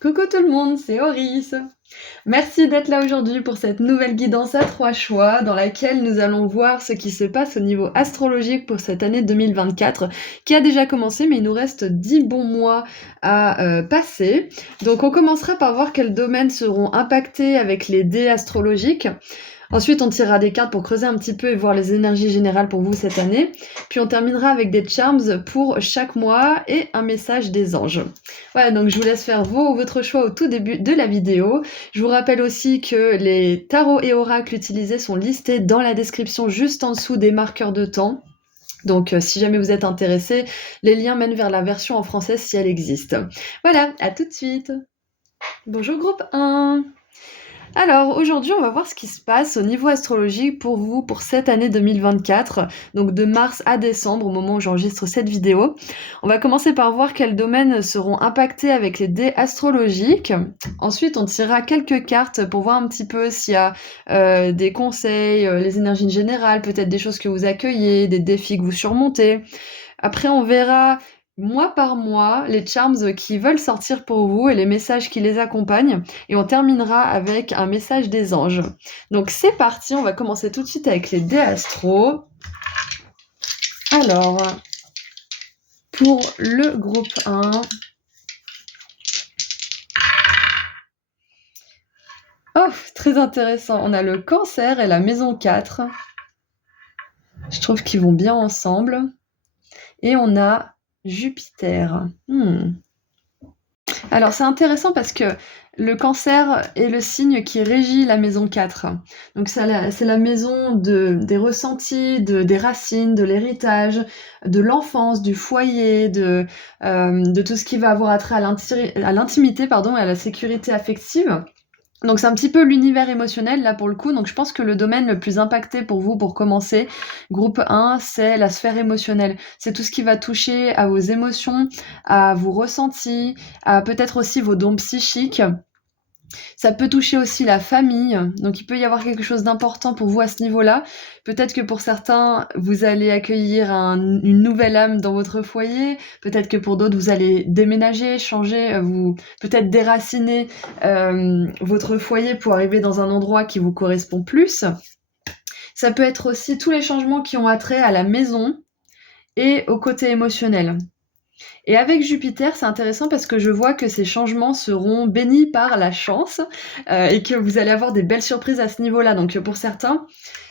Coucou tout le monde, c'est Oris. Merci d'être là aujourd'hui pour cette nouvelle guidance à 3 choix dans laquelle nous allons voir ce qui se passe au niveau astrologique pour cette année 2024 qui a déjà commencé mais il nous reste 10 bons mois à passer. Donc on commencera par voir quels domaines seront impactés avec les dés astrologiques. Ensuite, on tirera des cartes pour creuser un petit peu et voir les énergies générales pour vous cette année. Puis on terminera avec des charms pour chaque mois et un message des anges. Voilà, donc je vous laisse faire votre choix au tout début de la vidéo. Je vous rappelle aussi que les tarots et oracles utilisés sont listés dans la description juste en dessous des marqueurs de temps. Donc si jamais vous êtes intéressé, les liens mènent vers la version en français si elle existe. Voilà, à tout de suite. Bonjour groupe 1. Alors aujourd'hui, on va voir ce qui se passe au niveau astrologique pour vous pour cette année 2024, donc de mars à décembre au moment où j'enregistre cette vidéo. On va commencer par voir quels domaines seront impactés avec les dés astrologiques. Ensuite, on tirera quelques cartes pour voir un petit peu s'il y a des conseils, les énergies générales, peut-être des choses que vous accueillez, des défis que vous surmontez. Après, on verra mois par mois les charms qui veulent sortir pour vous et les messages qui les accompagnent. Et on terminera avec un message des anges. Donc c'est parti, on va commencer tout de suite avec les dés astro. Alors, pour le groupe 1, oh, très intéressant, on a le cancer et la maison 4. Je trouve qu'ils vont bien ensemble. Et on a Jupiter. Alors c'est intéressant parce que le cancer est le signe qui régit la maison 4. Donc c'est la maison des ressentis, des racines, de l'héritage, de l'enfance, du foyer, de tout ce qui va avoir attrait à l'intimité et à la sécurité affective. Donc c'est un petit peu l'univers émotionnel là pour le coup, donc je pense que le domaine le plus impacté pour vous pour commencer, groupe 1, c'est la sphère émotionnelle. C'est tout ce qui va toucher à vos émotions, à vos ressentis, à peut-être aussi vos dons psychiques. Ça peut toucher aussi la famille, donc il peut y avoir quelque chose d'important pour vous à ce niveau-là. Peut-être que pour certains, vous allez accueillir une nouvelle âme dans votre foyer, peut-être que pour d'autres, vous allez déménager, changer, vous peut-être déraciner votre foyer pour arriver dans un endroit qui vous correspond plus. Ça peut être aussi tous les changements qui ont attrait à la maison et au côté émotionnel. Et avec Jupiter, c'est intéressant parce que je vois que ces changements seront bénis par la chance et que vous allez avoir des belles surprises à ce niveau-là. Donc pour certains,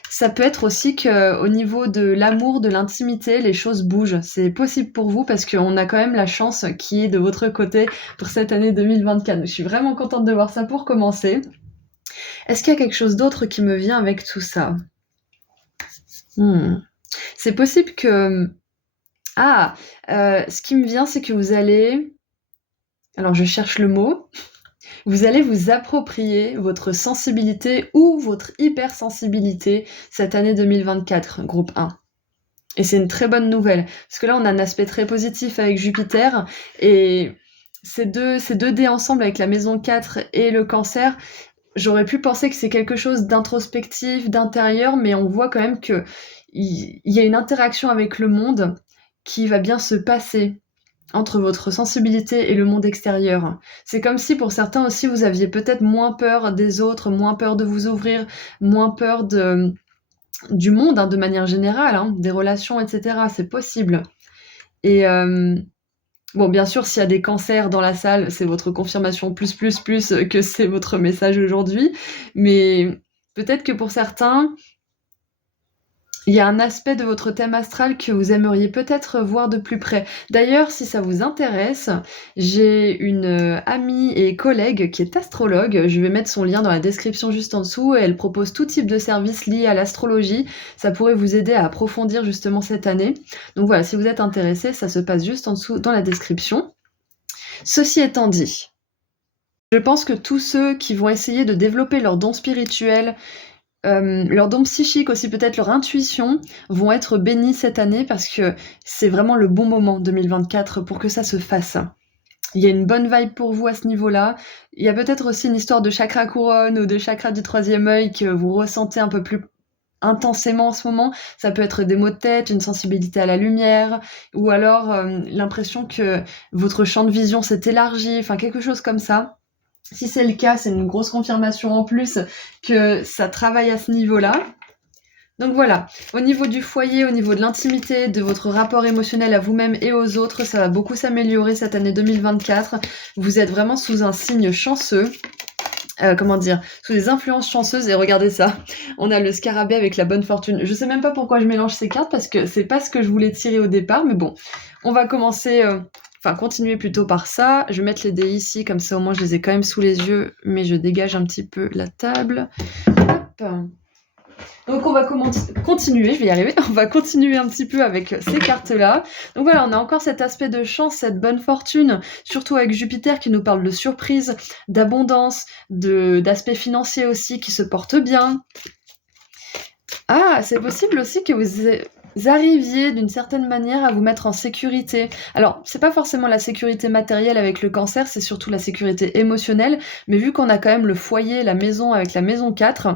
ça peut être aussi qu'au niveau de l'amour, de l'intimité, les choses bougent. C'est possible pour vous parce qu'on a quand même la chance qui est de votre côté pour cette année 2024. Je suis vraiment contente de voir ça pour commencer. Est-ce qu'il y a quelque chose d'autre qui me vient avec tout ça? C'est possible que... ce qui me vient, c'est que vous allez... Alors, je cherche le mot. Vous allez vous approprier votre sensibilité ou votre hypersensibilité cette année 2024, groupe 1. Et c'est une très bonne nouvelle, parce que là, on a un aspect très positif avec Jupiter, et ces deux dés ensemble avec la maison 4 et le cancer, j'aurais pu penser que c'est quelque chose d'introspectif, d'intérieur, mais on voit quand même qu'il y a une interaction avec le monde qui va bien se passer entre votre sensibilité et le monde extérieur. C'est comme si pour certains aussi vous aviez peut-être moins peur des autres, moins peur de vous ouvrir, moins peur du monde de manière générale, des relations, etc. C'est possible. Et bon, bien sûr, s'il y a des cancers dans la salle, c'est votre confirmation plus que c'est votre message aujourd'hui. Mais peut-être que pour certains, il y a un aspect de votre thème astral que vous aimeriez peut-être voir de plus près. D'ailleurs, si ça vous intéresse, j'ai une amie et collègue qui est astrologue. Je vais mettre son lien dans la description juste en dessous. Elle propose tout type de services liés à l'astrologie. Ça pourrait vous aider à approfondir justement cette année. Donc voilà, si vous êtes intéressé, ça se passe juste en dessous dans la description. Ceci étant dit, je pense que tous ceux qui vont essayer de développer leurs dons spirituels, leurs dons psychiques aussi, peut-être leur intuition, vont être bénis cette année parce que c'est vraiment le bon moment 2024 pour que ça se fasse. Il y a une bonne vibe pour vous à ce niveau-là. Il y a peut-être aussi une histoire de chakra couronne ou de chakra du troisième œil que vous ressentez un peu plus intensément en ce moment. Ça peut être des maux de tête, une sensibilité à la lumière, ou alors l'impression que votre champ de vision s'est élargi, enfin quelque chose comme ça. Si c'est le cas, c'est une grosse confirmation en plus que ça travaille à ce niveau-là. Donc voilà, au niveau du foyer, au niveau de l'intimité, de votre rapport émotionnel à vous-même et aux autres, ça va beaucoup s'améliorer cette année 2024. Vous êtes vraiment sous un signe chanceux. Sous des influences chanceuses, et regardez ça, on a le scarabée avec la bonne fortune. Je sais même pas pourquoi je mélange ces cartes, parce que c'est pas ce que je voulais tirer au départ, mais bon, on va continuer plutôt par ça. Je vais mettre les dés ici, comme ça au moins je les ai quand même sous les yeux, mais je dégage un petit peu la table. Hop. Donc on va continuer, je vais y arriver, on va continuer un petit peu avec ces cartes-là. Donc voilà, on a encore cet aspect de chance, cette bonne fortune, surtout avec Jupiter qui nous parle de surprise, d'abondance, d'aspect financier aussi qui se porte bien. Ah, c'est possible aussi que vous arriviez d'une certaine manière à vous mettre en sécurité. Alors, c'est pas forcément la sécurité matérielle avec le cancer, c'est surtout la sécurité émotionnelle, mais vu qu'on a quand même le foyer, la maison avec la maison 4,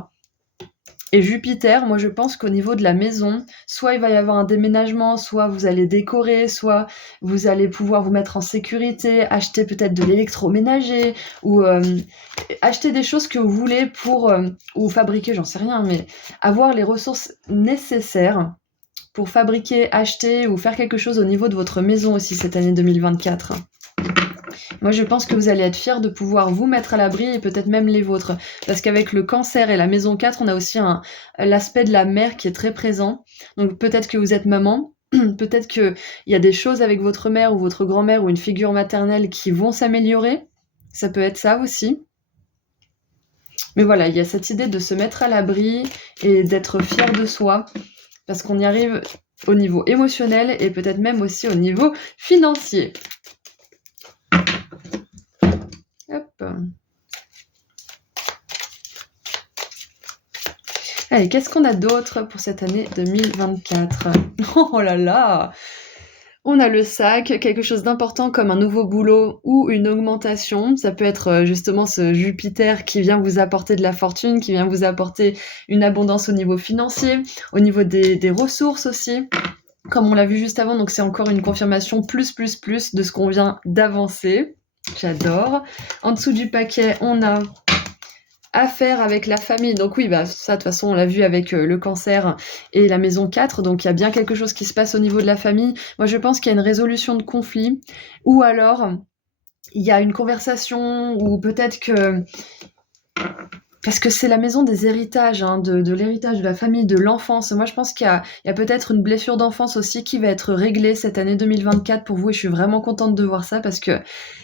et Jupiter, moi je pense qu'au niveau de la maison, soit il va y avoir un déménagement, soit vous allez décorer, soit vous allez pouvoir vous mettre en sécurité, acheter peut-être de l'électroménager, ou acheter des choses que vous voulez ou fabriquer, j'en sais rien, mais avoir les ressources nécessaires pour fabriquer, acheter ou faire quelque chose au niveau de votre maison aussi cette année 2024. Moi, je pense que vous allez être fiers de pouvoir vous mettre à l'abri et peut-être même les vôtres. Parce qu'avec le cancer et la maison 4, on a aussi l'aspect de la mère qui est très présent. Donc peut-être que vous êtes maman, peut-être qu'il y a des choses avec votre mère ou votre grand-mère ou une figure maternelle qui vont s'améliorer. Ça peut être ça aussi. Mais voilà, il y a cette idée de se mettre à l'abri et d'être fier de soi. Parce qu'on y arrive au niveau émotionnel et peut-être même aussi au niveau financier. Hop. Allez, qu'est-ce qu'on a d'autre pour cette année 2024 ? Oh là là! On a le sac, quelque chose d'important comme un nouveau boulot ou une augmentation. Ça peut être justement ce Jupiter qui vient vous apporter de la fortune, qui vient vous apporter une abondance au niveau financier, au niveau des ressources aussi. Comme on l'a vu juste avant, donc c'est encore une confirmation plus de ce qu'on vient d'avancer. J'adore. En dessous du paquet, on a affaire avec la famille. Donc oui, ça de toute façon, on l'a vu avec le cancer et la maison 4. Donc il y a bien quelque chose qui se passe au niveau de la famille. Moi, je pense qu'il y a une résolution de conflit. Ou alors, il y a une conversation ou peut-être que... Parce que c'est la maison des héritages, hein, de l'héritage de la famille, de l'enfance. Moi, je pense qu'il y a peut-être une blessure d'enfance aussi qui va être réglée cette année 2024 pour vous. Et je suis vraiment contente de voir ça parce que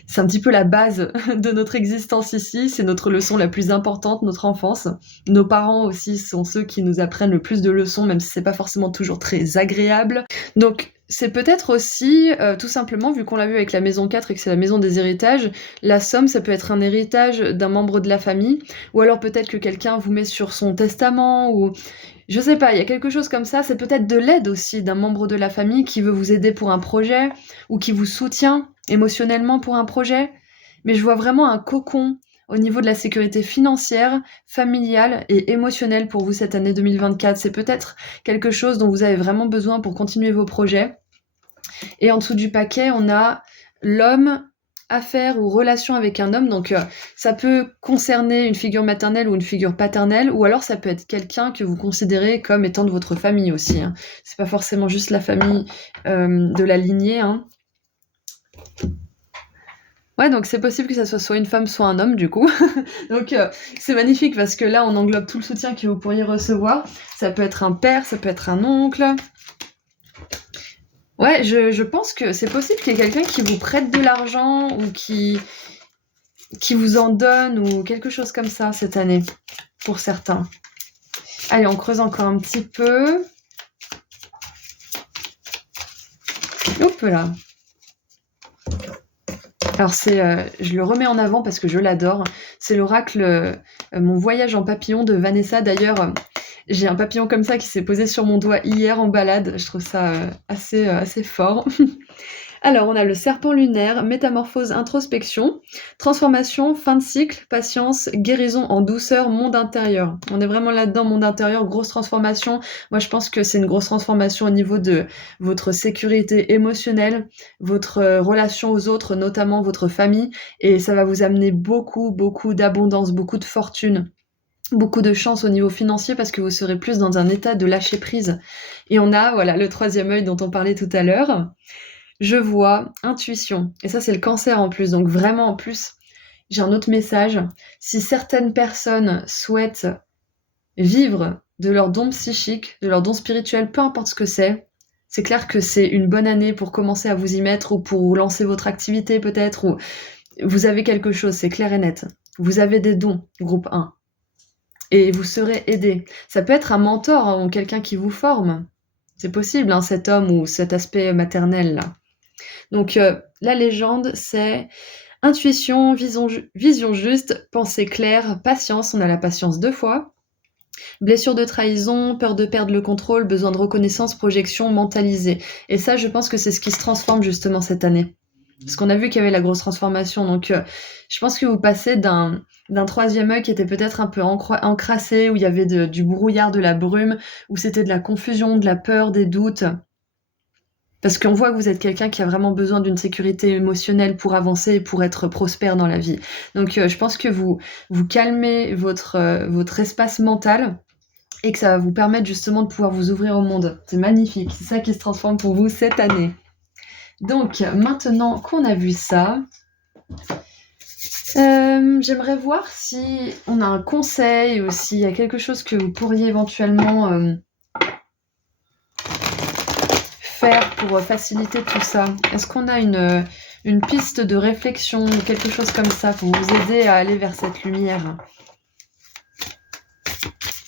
c'est un petit peu la base de notre existence ici. C'est notre leçon la plus importante, notre enfance. Nos parents aussi sont ceux qui nous apprennent le plus de leçons, même si c'est pas forcément toujours très agréable. Donc, c'est peut-être aussi, tout simplement, vu qu'on l'a vu avec la maison 4 et que c'est la maison des héritages, la somme, ça peut être un héritage d'un membre de la famille, ou alors peut-être que quelqu'un vous met sur son testament, ou je sais pas, il y a quelque chose comme ça. C'est peut-être de l'aide aussi d'un membre de la famille qui veut vous aider pour un projet, ou qui vous soutient émotionnellement pour un projet. Mais je vois vraiment un cocon au niveau de la sécurité financière, familiale et émotionnelle pour vous cette année 2024. C'est peut-être quelque chose dont vous avez vraiment besoin pour continuer vos projets. Et en dessous du paquet, on a l'homme, affaire ou relation avec un homme. Donc ça peut concerner une figure maternelle ou une figure paternelle, ou alors ça peut être quelqu'un que vous considérez comme étant de votre famille aussi, hein. C'est pas forcément juste la famille de la lignée, hein. Ouais, donc c'est possible que ça soit une femme, soit un homme, du coup. Donc c'est magnifique parce que là, on englobe tout le soutien que vous pourriez recevoir. Ça peut être un père, ça peut être un oncle. Ouais, je pense que c'est possible qu'il y ait quelqu'un qui vous prête de l'argent ou qui vous en donne ou quelque chose comme ça cette année, pour certains. Allez, on creuse encore un petit peu. Hop là. Alors je le remets en avant parce que je l'adore. C'est l'oracle Mon voyage en papillon de Vanessa. D'ailleurs, j'ai un papillon comme ça qui s'est posé sur mon doigt hier en balade. Je trouve ça assez fort. Alors, on a le serpent lunaire, métamorphose, introspection, transformation, fin de cycle, patience, guérison en douceur, monde intérieur. On est vraiment là-dedans, monde intérieur, grosse transformation. Moi, je pense que c'est une grosse transformation au niveau de votre sécurité émotionnelle, votre relation aux autres, notamment votre famille, et ça va vous amener beaucoup, beaucoup d'abondance, beaucoup de fortune. Beaucoup de chance au niveau financier parce que vous serez plus dans un état de lâcher prise. Et on a, voilà, le troisième œil dont on parlait tout à l'heure. Je vois intuition. Et ça, c'est le cancer en plus. Donc vraiment, en plus, j'ai un autre message. Si certaines personnes souhaitent vivre de leurs dons psychiques, de leurs dons spirituels, peu importe ce que c'est clair que c'est une bonne année pour commencer à vous y mettre ou pour lancer votre activité peut-être. Ou vous avez quelque chose, c'est clair et net. Vous avez des dons, groupe 1. Et vous serez aidé. Ça peut être un mentor hein, ou quelqu'un qui vous forme. C'est possible, hein, cet homme ou cet aspect maternel là. Donc la légende, c'est intuition, vision juste, pensée claire, patience, on a la patience 2 fois, blessure de trahison, peur de perdre le contrôle, besoin de reconnaissance, projection, mentalisé. Et ça, je pense que c'est ce qui se transforme justement cette année. Parce qu'on a vu qu'il y avait la grosse transformation. Donc je pense que vous passez d'un troisième œil qui était peut-être un peu encrassé, où il y avait du brouillard, de la brume, où c'était de la confusion, de la peur, des doutes. Parce qu'on voit que vous êtes quelqu'un qui a vraiment besoin d'une sécurité émotionnelle pour avancer et pour être prospère dans la vie. Donc je pense que vous calmez votre espace mental et que ça va vous permettre justement de pouvoir vous ouvrir au monde. C'est magnifique, c'est ça qui se transforme pour vous cette année. Donc maintenant qu'on a vu ça, j'aimerais voir si on a un conseil ou s'il y a quelque chose que vous pourriez éventuellement faire pour faciliter tout ça. Est-ce qu'on a une piste de réflexion ou quelque chose comme ça pour vous aider à aller vers cette lumière?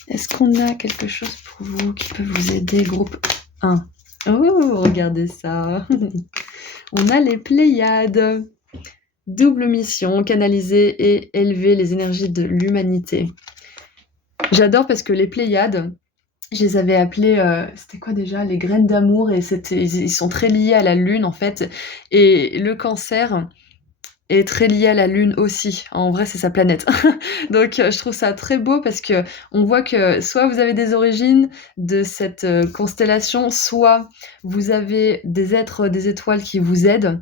Est-ce qu'on a quelque chose pour vous qui peut vous aider, groupe 1? Oh, regardez ça. On a les Pléiades. Double mission, canaliser et élever les énergies de l'humanité. J'adore parce que les Pléiades, je les avais appelées, c'était quoi déjà? Les graines d'amour, et ils sont très liés à la lune en fait. Et le cancer est très lié à la lune aussi. En vrai, c'est sa planète. Donc je trouve ça très beau parce que on voit que soit vous avez des origines de cette constellation, soit vous avez des êtres, des étoiles qui vous aident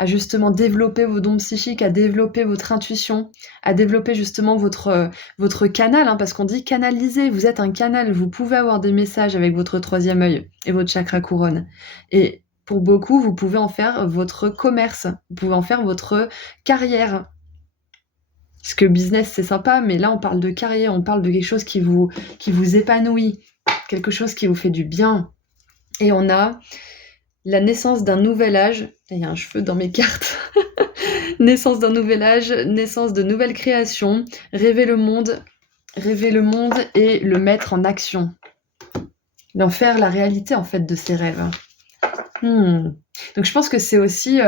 à justement développer vos dons psychiques, à développer votre intuition, à développer justement votre canal, hein, parce qu'on dit canaliser, vous êtes un canal, vous pouvez avoir des messages avec votre troisième œil et votre chakra couronne. Et pour beaucoup, vous pouvez en faire votre commerce, vous pouvez en faire votre carrière. Parce que business, c'est sympa, mais là, on parle de carrière, on parle de quelque chose qui vous épanouit, quelque chose qui vous fait du bien. Et on a la naissance d'un nouvel âge. Il y a un cheveu dans mes cartes. Naissance d'un nouvel âge, naissance de nouvelles créations, rêver le monde et le mettre en action. D'en faire la réalité, en fait, de ses rêves. Donc je pense que c'est aussi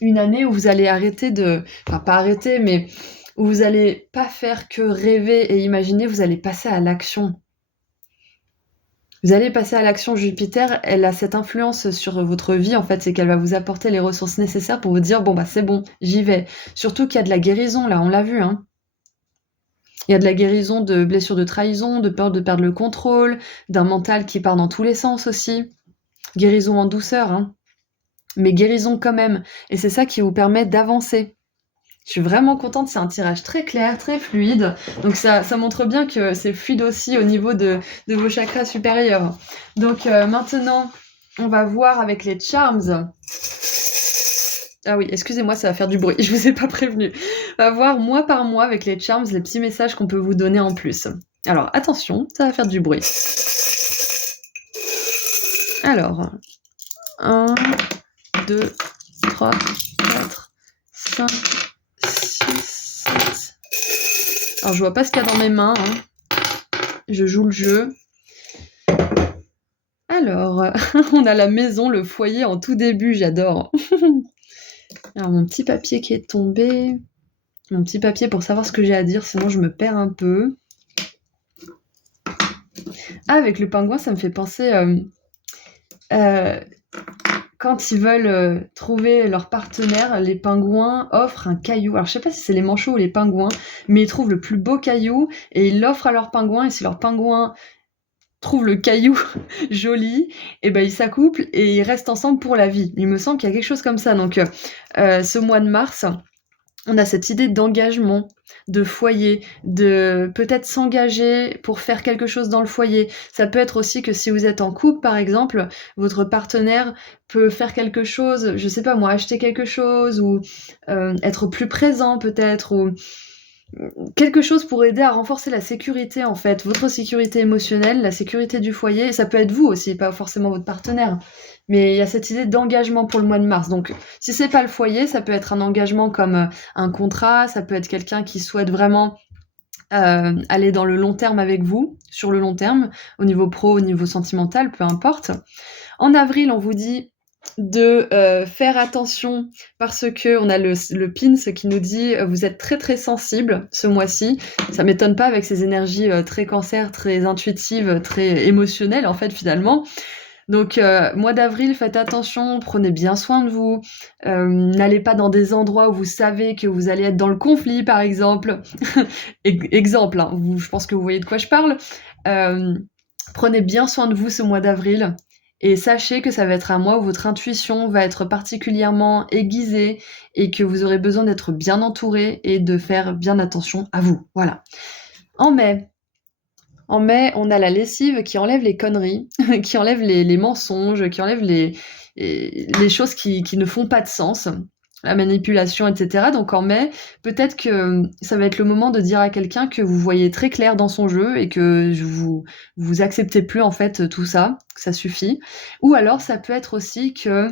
une année où vous allez arrêter enfin pas arrêter, mais où vous allez pas faire que rêver et imaginer, vous allez passer à l'action. Vous allez passer à l'action. Jupiter, elle a cette influence sur votre vie, en fait, c'est qu'elle va vous apporter les ressources nécessaires pour vous dire, bon bah c'est bon, j'y vais. Surtout qu'il y a de la guérison, là, on l'a vu, hein. Il y a de la guérison de blessures de trahison, de peur de perdre le contrôle, d'un mental qui part dans tous les sens aussi. Guérison en douceur, hein. Mais guérison quand même. Et c'est ça qui vous permet d'avancer. Je suis vraiment contente, c'est un tirage très clair, très fluide. Donc ça montre bien que c'est fluide aussi au niveau de vos chakras supérieurs. Donc maintenant, on va voir avec les charms. Ah oui, excusez-moi, ça va faire du bruit, je vous ai pas prévenu. On va voir mois par mois avec les charms, les petits messages qu'on peut vous donner en plus. Alors attention, ça va faire du bruit. Alors, 1, 2, 3, 4, 5, 6, 7. Alors je vois pas ce qu'il y a dans mes mains, hein. Je joue le jeu. Alors, on a la maison, le foyer en tout début, j'adore. Alors mon petit papier qui est tombé. Mon petit papier pour savoir ce que j'ai à dire, sinon je me perds un peu. Ah, avec le pingouin, ça me fait penser... quand quand ils veulent trouver leur partenaire, les pingouins offrent un caillou. Alors je sais pas si c'est les manchots ou les pingouins, mais ils trouvent le plus beau caillou et ils l'offrent à leur pingouin. Et si leur pingouin trouve le caillou joli, et ben ils s'accouplent et ils restent ensemble pour la vie. Il me semble qu'il y a quelque chose comme ça. Donc ce mois de mars, on a cette idée d'engagement, de foyer, de peut-être s'engager pour faire quelque chose dans le foyer. Ça peut être aussi que si vous êtes en couple, par exemple, votre partenaire peut faire quelque chose, je sais pas moi, acheter quelque chose ou être plus présent peut-être ou quelque chose pour aider à renforcer la sécurité en fait, votre sécurité émotionnelle, la sécurité du foyer, et ça peut être vous aussi, pas forcément votre partenaire. Mais il y a cette idée d'engagement pour le mois de mars. Donc si c'est pas le foyer, ça peut être un engagement comme un contrat, ça peut être quelqu'un qui souhaite vraiment aller dans le long terme avec vous, sur le long terme, au niveau pro, au niveau sentimental, peu importe. En avril, on vous dit de faire attention parce que on a le pins qui nous dit vous êtes très très sensible ce mois-ci. Ça m'étonne pas avec ces énergies très cancer, très intuitives, très émotionnelles en fait finalement. Donc mois d'avril, faites attention, prenez bien soin de vous. N'allez pas dans des endroits où vous savez que vous allez être dans le conflit par exemple. Exemple, hein, je pense que vous voyez de quoi je parle. Prenez bien soin de vous ce mois d'avril. Et sachez que ça va être un mois où votre intuition va être particulièrement aiguisée et que vous aurez besoin d'être bien entouré et de faire bien attention à vous. Voilà. En mai, on a la lessive qui enlève les conneries, qui enlève les mensonges, qui enlève les choses qui ne font pas de sens, la manipulation, etc. Donc en mai, peut-être que ça va être le moment de dire à quelqu'un que vous voyez très clair dans son jeu et que vous acceptez plus en fait tout ça, que ça suffit. Ou alors ça peut être aussi que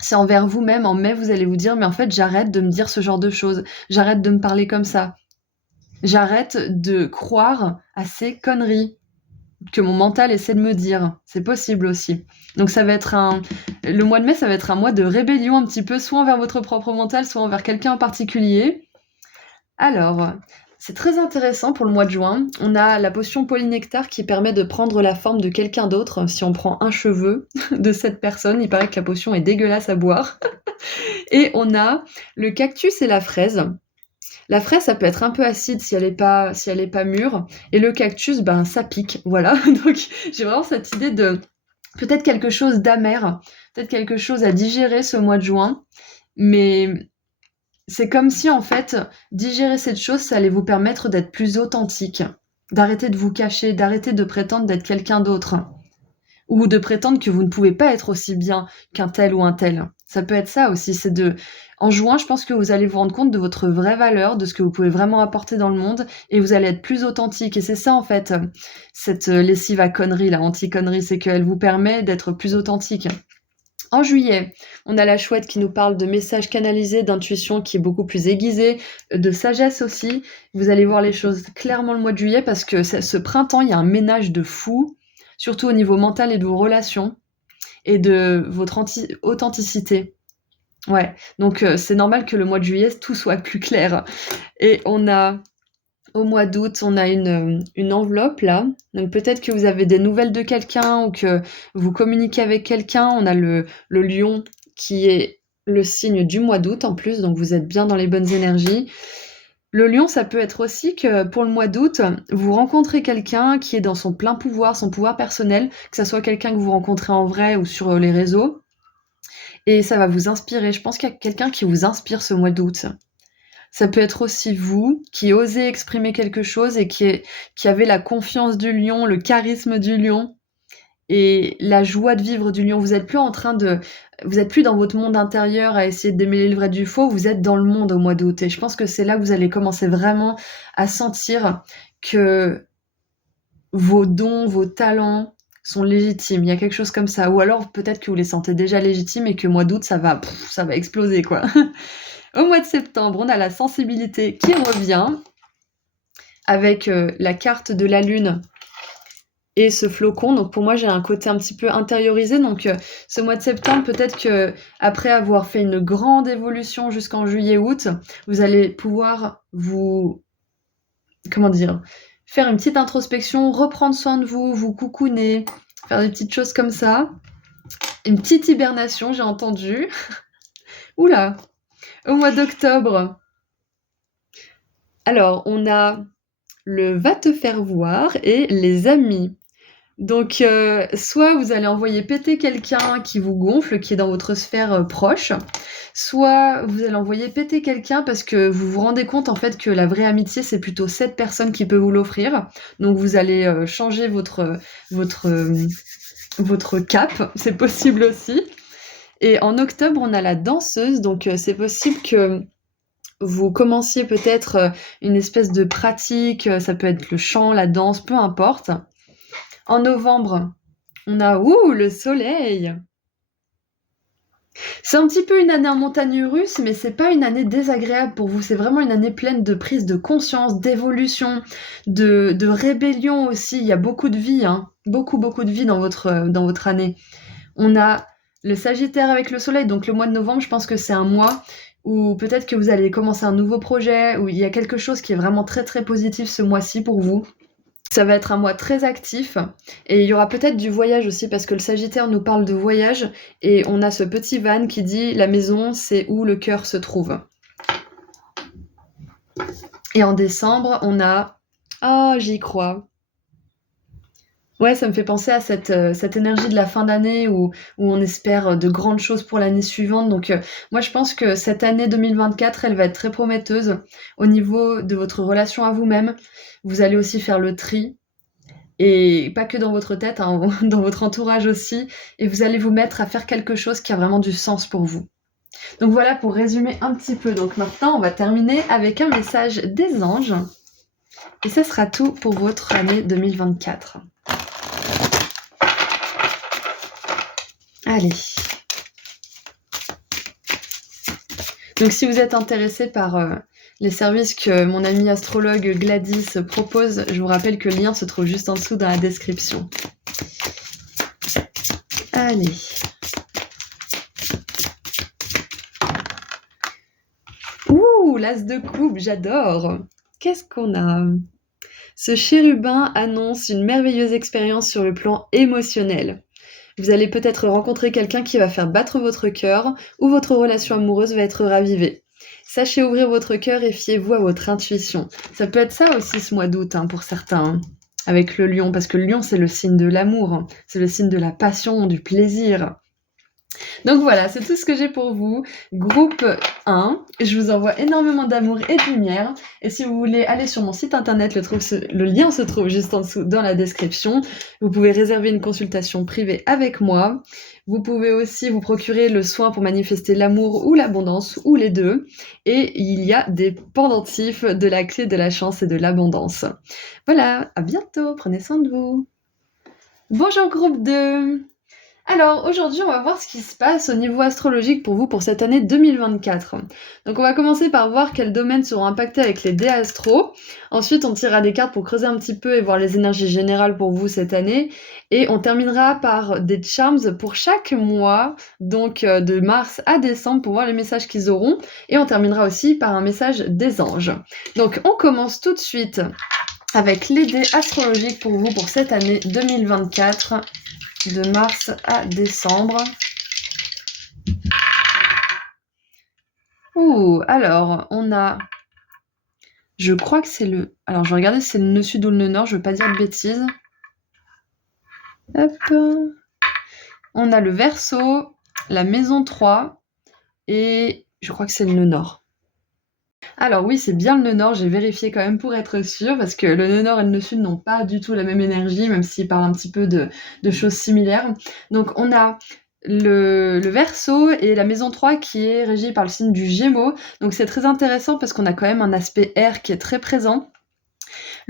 c'est envers vous-même. En mai, vous allez vous dire mais en fait j'arrête de me dire ce genre de choses, j'arrête de me parler comme ça. J'arrête de croire à ces conneries que mon mental essaie de me dire. C'est possible aussi. Donc ça va être le mois de mai, ça va être un mois de rébellion un petit peu, soit envers votre propre mental, soit envers quelqu'un en particulier. Alors, c'est très intéressant pour le mois de juin. On a la potion polynectar qui permet de prendre la forme de quelqu'un d'autre. Si on prend un cheveu de cette personne, il paraît que la potion est dégueulasse à boire. Et on a le cactus et la fraise. La fraise, ça peut être un peu acide si elle est pas mûre, et le cactus, ben ça pique, voilà. Donc j'ai vraiment cette idée de peut-être quelque chose d'amer, peut-être quelque chose à digérer ce mois de juin, mais c'est comme si en fait digérer cette chose, ça allait vous permettre d'être plus authentique, d'arrêter de vous cacher, d'arrêter de prétendre d'être quelqu'un d'autre, ou de prétendre que vous ne pouvez pas être aussi bien qu'un tel ou un tel. Ça peut être ça aussi, en juin, je pense que vous allez vous rendre compte de votre vraie valeur, de ce que vous pouvez vraiment apporter dans le monde, et vous allez être plus authentique. Et c'est ça, en fait, cette lessive à conneries, la anti-connerie, c'est qu'elle vous permet d'être plus authentique. En juillet, on a la chouette qui nous parle de messages canalisés, d'intuition qui est beaucoup plus aiguisée, de sagesse aussi. Vous allez voir les choses clairement le mois de juillet parce que ce printemps, il y a un ménage de fou, surtout au niveau mental et de vos relations et de votre authenticité. Ouais, donc c'est normal que le mois de juillet, tout soit plus clair. Et au mois d'août, on a une enveloppe là. Donc peut-être que vous avez des nouvelles de quelqu'un ou que vous communiquez avec quelqu'un. On a le lion qui est le signe du mois d'août en plus, donc vous êtes bien dans les bonnes énergies. Le lion, ça peut être aussi que pour le mois d'août, vous rencontrez quelqu'un qui est dans son plein pouvoir, son pouvoir personnel, que ça soit quelqu'un que vous rencontrez en vrai ou sur les réseaux. Et ça va vous inspirer. Je pense qu'il y a quelqu'un qui vous inspire ce mois d'août. Ça peut être aussi vous qui osez exprimer quelque chose et qui avez la confiance du lion, le charisme du lion et la joie de vivre du lion. Vous êtes plus dans votre monde intérieur à essayer de démêler le vrai du faux, vous êtes dans le monde au mois d'août. Et je pense que c'est là que vous allez commencer vraiment à sentir que vos dons, vos talents sont légitimes. Il y a quelque chose comme ça. Ou alors peut-être que vous les sentez déjà légitimes et que mois d'août, ça va exploser, quoi. Au mois de septembre, on a la sensibilité qui revient avec la carte de la lune et ce flocon. Donc pour moi, j'ai un côté un petit peu intériorisé. Donc ce mois de septembre, peut-être que après avoir fait une grande évolution jusqu'en juillet-août, vous allez pouvoir faire une petite introspection, reprendre soin de vous, vous coucouner, faire des petites choses comme ça. Une petite hibernation, j'ai entendu. Oula, au mois d'octobre. Alors, on a le va te faire voir et les amis. Donc, soit vous allez envoyer péter quelqu'un qui vous gonfle, qui est dans votre sphère proche, soit vous allez envoyer péter quelqu'un parce que vous vous rendez compte en fait que la vraie amitié, c'est plutôt cette personne qui peut vous l'offrir. Donc, vous allez changer votre cap, c'est possible aussi. Et en octobre, on a la danseuse, donc c'est possible que vous commenciez peut-être une espèce de pratique, ça peut être le chant, la danse, peu importe. En novembre, on a le soleil. C'est un petit peu une année en montagne russe, mais c'est pas une année désagréable pour vous. C'est vraiment une année pleine de prise de conscience, d'évolution, de rébellion aussi. Il y a beaucoup de vie, hein. Beaucoup de vie dans votre année. On a le Sagittaire avec le soleil, donc le mois de novembre, je pense que c'est un mois où peut-être que vous allez commencer un nouveau projet, où il y a quelque chose qui est vraiment très très positif ce mois-ci pour vous. Ça va être un mois très actif et il y aura peut-être du voyage aussi parce que le Sagittaire nous parle de voyage et on a ce petit van qui dit la maison c'est où le cœur se trouve. Et en décembre on a j'y crois. Ouais, ça me fait penser à cette énergie de la fin d'année où on espère de grandes choses pour l'année suivante. Donc moi je pense que cette année 2024 elle va être très prometteuse au niveau de votre relation à vous-même. Vous allez aussi faire le tri. Et pas que dans votre tête, hein, dans votre entourage aussi. Et vous allez vous mettre à faire quelque chose qui a vraiment du sens pour vous. Donc voilà pour résumer un petit peu. Donc maintenant, on va terminer avec un message des anges. Et ça sera tout pour votre année 2024. Allez. Donc si vous êtes intéressé par les services que mon amie astrologue Gladys propose, je vous rappelle que le lien se trouve juste en dessous dans la description. Allez. L'as de coupe, j'adore. Qu'est-ce qu'on a ? Ce chérubin annonce une merveilleuse expérience sur le plan émotionnel. Vous allez peut-être rencontrer quelqu'un qui va faire battre votre cœur ou votre relation amoureuse va être ravivée. Sachez ouvrir votre cœur et fiez-vous à votre intuition. Ça peut être ça aussi ce mois d'août pour certains, avec le lion, parce que le lion c'est le signe de l'amour, c'est le signe de la passion, du plaisir. Donc voilà, c'est tout ce que j'ai pour vous. Groupe 1, je vous envoie énormément d'amour et de lumière. Et si vous voulez aller sur mon site internet, le lien se trouve juste en dessous dans la description. Vous pouvez réserver une consultation privée avec moi. Vous pouvez aussi vous procurer le soin pour manifester l'amour ou l'abondance, ou les deux. Et il y a des pendentifs de la clé de la chance et de l'abondance. Voilà, à bientôt, prenez soin de vous. Bonjour groupe 2. Alors aujourd'hui, on va voir ce qui se passe au niveau astrologique pour vous pour cette année 2024. Donc on va commencer par voir quels domaines seront impactés avec les dés astro. Ensuite, on tirera des cartes pour creuser un petit peu et voir les énergies générales pour vous cette année. Et on terminera par des charms pour chaque mois, donc de mars à décembre pour voir les messages qu'ils auront. Et on terminera aussi par un message des anges. Donc on commence tout de suite avec les dés astrologiques pour vous pour cette année 2024. De mars à décembre. Alors, on a... Je crois que c'est le... Alors, je vais regarder si c'est le nœud sud ou le nœud nord, je ne veux pas dire de bêtises. Hop. On a le Verseau, la maison 3, et je crois que c'est le nœud nord. Alors oui, c'est bien le nœud nord, j'ai vérifié quand même pour être sûre, parce que le nœud nord et le nœud sud n'ont pas du tout la même énergie, même s'ils parlent un petit peu de choses similaires. Donc on a le Verseau et la maison 3 qui est régie par le signe du Gémeaux. Donc c'est très intéressant parce qu'on a quand même un aspect air qui est très présent.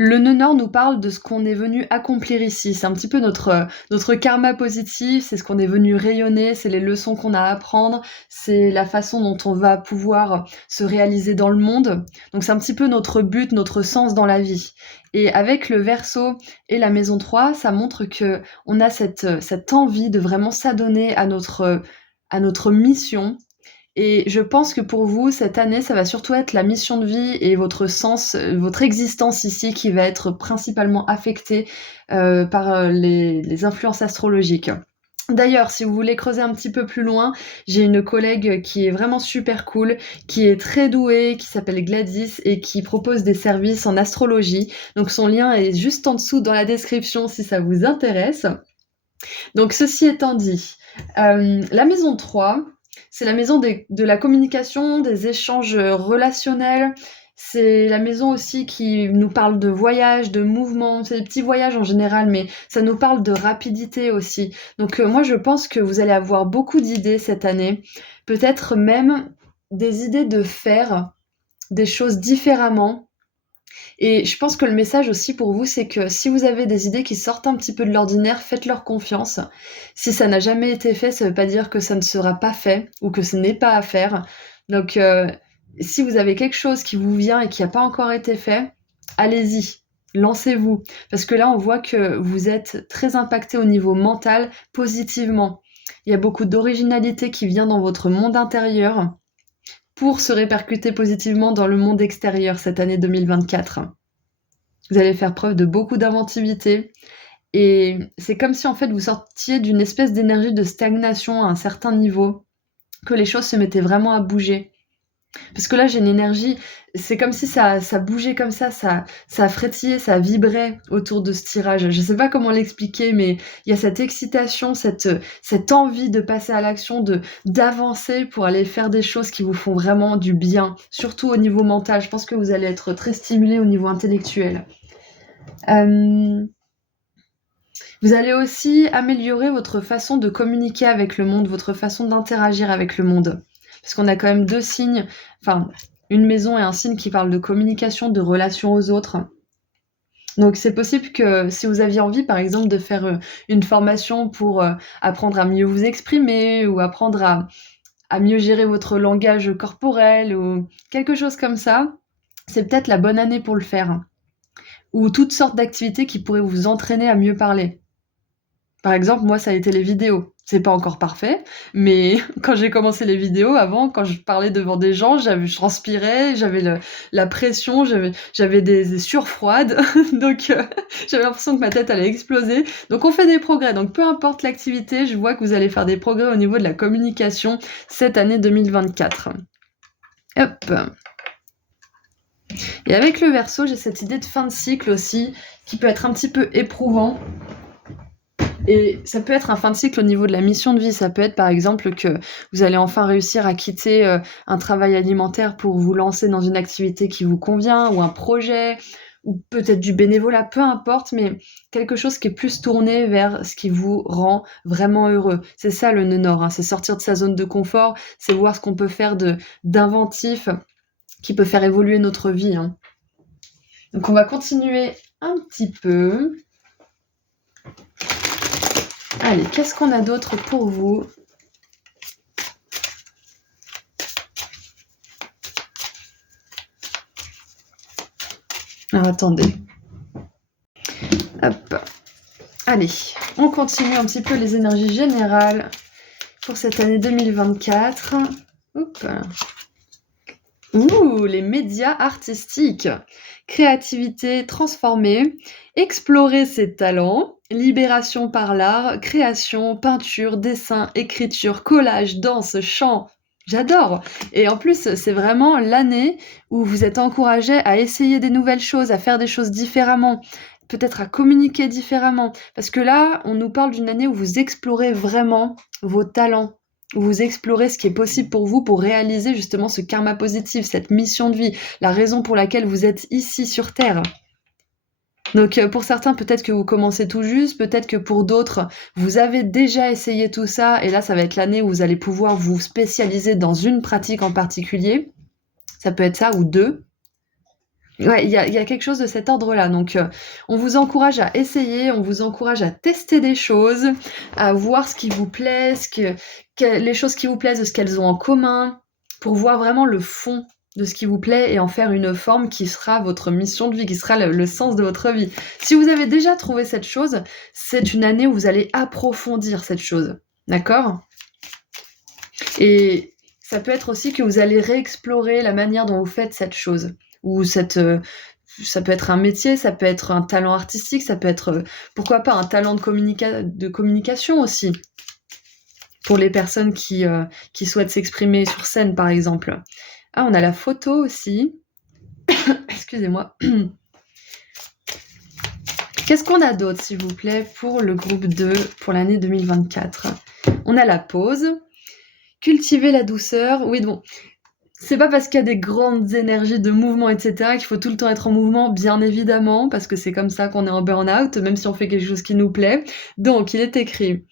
Le nœud nord nous parle de ce qu'on est venu accomplir ici. C'est un petit peu notre karma positif, c'est ce qu'on est venu rayonner, c'est les leçons qu'on a à apprendre, c'est la façon dont on va pouvoir se réaliser dans le monde. Donc c'est un petit peu notre but, notre sens dans la vie. Et avec le Verseau et la maison 3, ça montre que on a cette envie de vraiment s'adonner à notre mission. Et je pense que pour vous, cette année, ça va surtout être la mission de vie et votre sens, votre existence ici qui va être principalement affectée par les influences astrologiques. D'ailleurs, si vous voulez creuser un petit peu plus loin, j'ai une collègue qui est vraiment super cool, qui est très douée, qui s'appelle Gladys et qui propose des services en astrologie. Donc son lien est juste en dessous dans la description si ça vous intéresse. Donc ceci étant dit, la maison 3, c'est la maison de la communication, des échanges relationnels. C'est la maison aussi qui nous parle de voyage, de mouvement. C'est des petits voyages en général, mais ça nous parle de rapidité aussi. Donc moi, je pense que vous allez avoir beaucoup d'idées cette année. Peut-être même des idées de faire des choses différemment. Et je pense que le message aussi pour vous, c'est que si vous avez des idées qui sortent un petit peu de l'ordinaire, faites-leur confiance. Si ça n'a jamais été fait, ça ne veut pas dire que ça ne sera pas fait ou que ce n'est pas à faire. Donc, si vous avez quelque chose qui vous vient et qui n'a pas encore été fait, allez-y, lancez-vous. Parce que là, on voit que vous êtes très impacté au niveau mental positivement. Il y a beaucoup d'originalité qui vient dans votre monde intérieur pour se répercuter positivement dans le monde extérieur cette année 2024. Vous allez faire preuve de beaucoup d'inventivité et c'est comme si en fait vous sortiez d'une espèce d'énergie de stagnation à un certain niveau, que les choses se mettaient vraiment à bouger. Parce que là, j'ai une énergie, c'est comme si ça bougeait comme ça frétillait, ça vibrait autour de ce tirage. Je sais pas comment l'expliquer, mais il y a cette excitation, cette envie de passer à l'action, d'avancer pour aller faire des choses qui vous font vraiment du bien, surtout au niveau mental. Je pense que vous allez être très stimulé au niveau intellectuel. Vous allez aussi améliorer votre façon de communiquer avec le monde, votre façon d'interagir avec le monde. Parce qu'on a quand même deux signes, enfin, une maison et un signe qui parlent de communication, de relation aux autres. Donc c'est possible que si vous aviez envie, par exemple, de faire une formation pour apprendre à mieux vous exprimer ou apprendre à mieux gérer votre langage corporel ou quelque chose comme ça, c'est peut-être la bonne année pour le faire. Ou toutes sortes d'activités qui pourraient vous entraîner à mieux parler. Par exemple, moi, ça a été les vidéos. C'est pas encore parfait, mais quand j'ai commencé les vidéos, avant, quand je parlais devant des gens, je transpirais, j'avais la pression, j'avais des sueurs froides, donc j'avais l'impression que ma tête allait exploser. Donc on fait des progrès, donc peu importe l'activité, je vois que vous allez faire des progrès au niveau de la communication cette année 2024. Hop. Et avec le Verseau, j'ai cette idée de fin de cycle aussi, qui peut être un petit peu éprouvant. Et ça peut être un fin de cycle au niveau de la mission de vie. Ça peut être par exemple que vous allez enfin réussir à quitter un travail alimentaire pour vous lancer dans une activité qui vous convient, ou un projet, ou peut-être du bénévolat, peu importe, mais quelque chose qui est plus tourné vers ce qui vous rend vraiment heureux. C'est ça le nœud nord, hein. C'est sortir de sa zone de confort, c'est voir ce qu'on peut faire d'inventif qui peut faire évoluer notre vie, hein. Donc on va continuer un petit peu. Allez, qu'est-ce qu'on a d'autre pour vous? Alors attendez. Hop. Allez, on continue un petit peu les énergies générales pour cette année 2024. Hop. Ouh, les médias artistiques. Créativité transformée, explorer ses talents, libération par l'art, création, peinture, dessin, écriture, collage, danse, chant. J'adore. Et en plus, c'est vraiment l'année où vous êtes encouragé à essayer des nouvelles choses, à faire des choses différemment, peut-être à communiquer différemment. Parce que là, on nous parle d'une année où vous explorez vraiment vos talents, où vous explorez ce qui est possible pour vous pour réaliser justement ce karma positif, cette mission de vie, la raison pour laquelle vous êtes ici sur Terre. Donc pour certains, peut-être que vous commencez tout juste, peut-être que pour d'autres, vous avez déjà essayé tout ça, et là, ça va être l'année où vous allez pouvoir vous spécialiser dans une pratique en particulier. Ça peut être ça, ou deux. Ouais, il y a quelque chose de cet ordre-là. Donc, on vous encourage à essayer, on vous encourage à tester des choses, à voir ce qui vous plaît, les choses qui vous plaisent, ce qu'elles ont en commun, pour voir vraiment le fond de ce qui vous plaît et en faire une forme qui sera votre mission de vie, qui sera le sens de votre vie. Si vous avez déjà trouvé cette chose, c'est une année où vous allez approfondir cette chose. D'accord ? Et ça peut être aussi que vous allez réexplorer la manière dont vous faites cette chose. Ou ça peut être un métier, ça peut être un talent artistique, ça peut être, pourquoi pas, un talent de communication aussi. pour les personnes qui souhaitent s'exprimer sur scène, par exemple. Ah, on a la photo aussi. Excusez-moi. Qu'est-ce qu'on a d'autre, s'il vous plaît, pour le groupe 2, pour l'année 2024? On a la pause. Cultiver la douceur. Oui, bon, c'est pas parce qu'il y a des grandes énergies de mouvement, etc., qu'il faut tout le temps être en mouvement, bien évidemment, parce que c'est comme ça qu'on est en burn-out, même si on fait quelque chose qui nous plaît. Donc, il est écrit: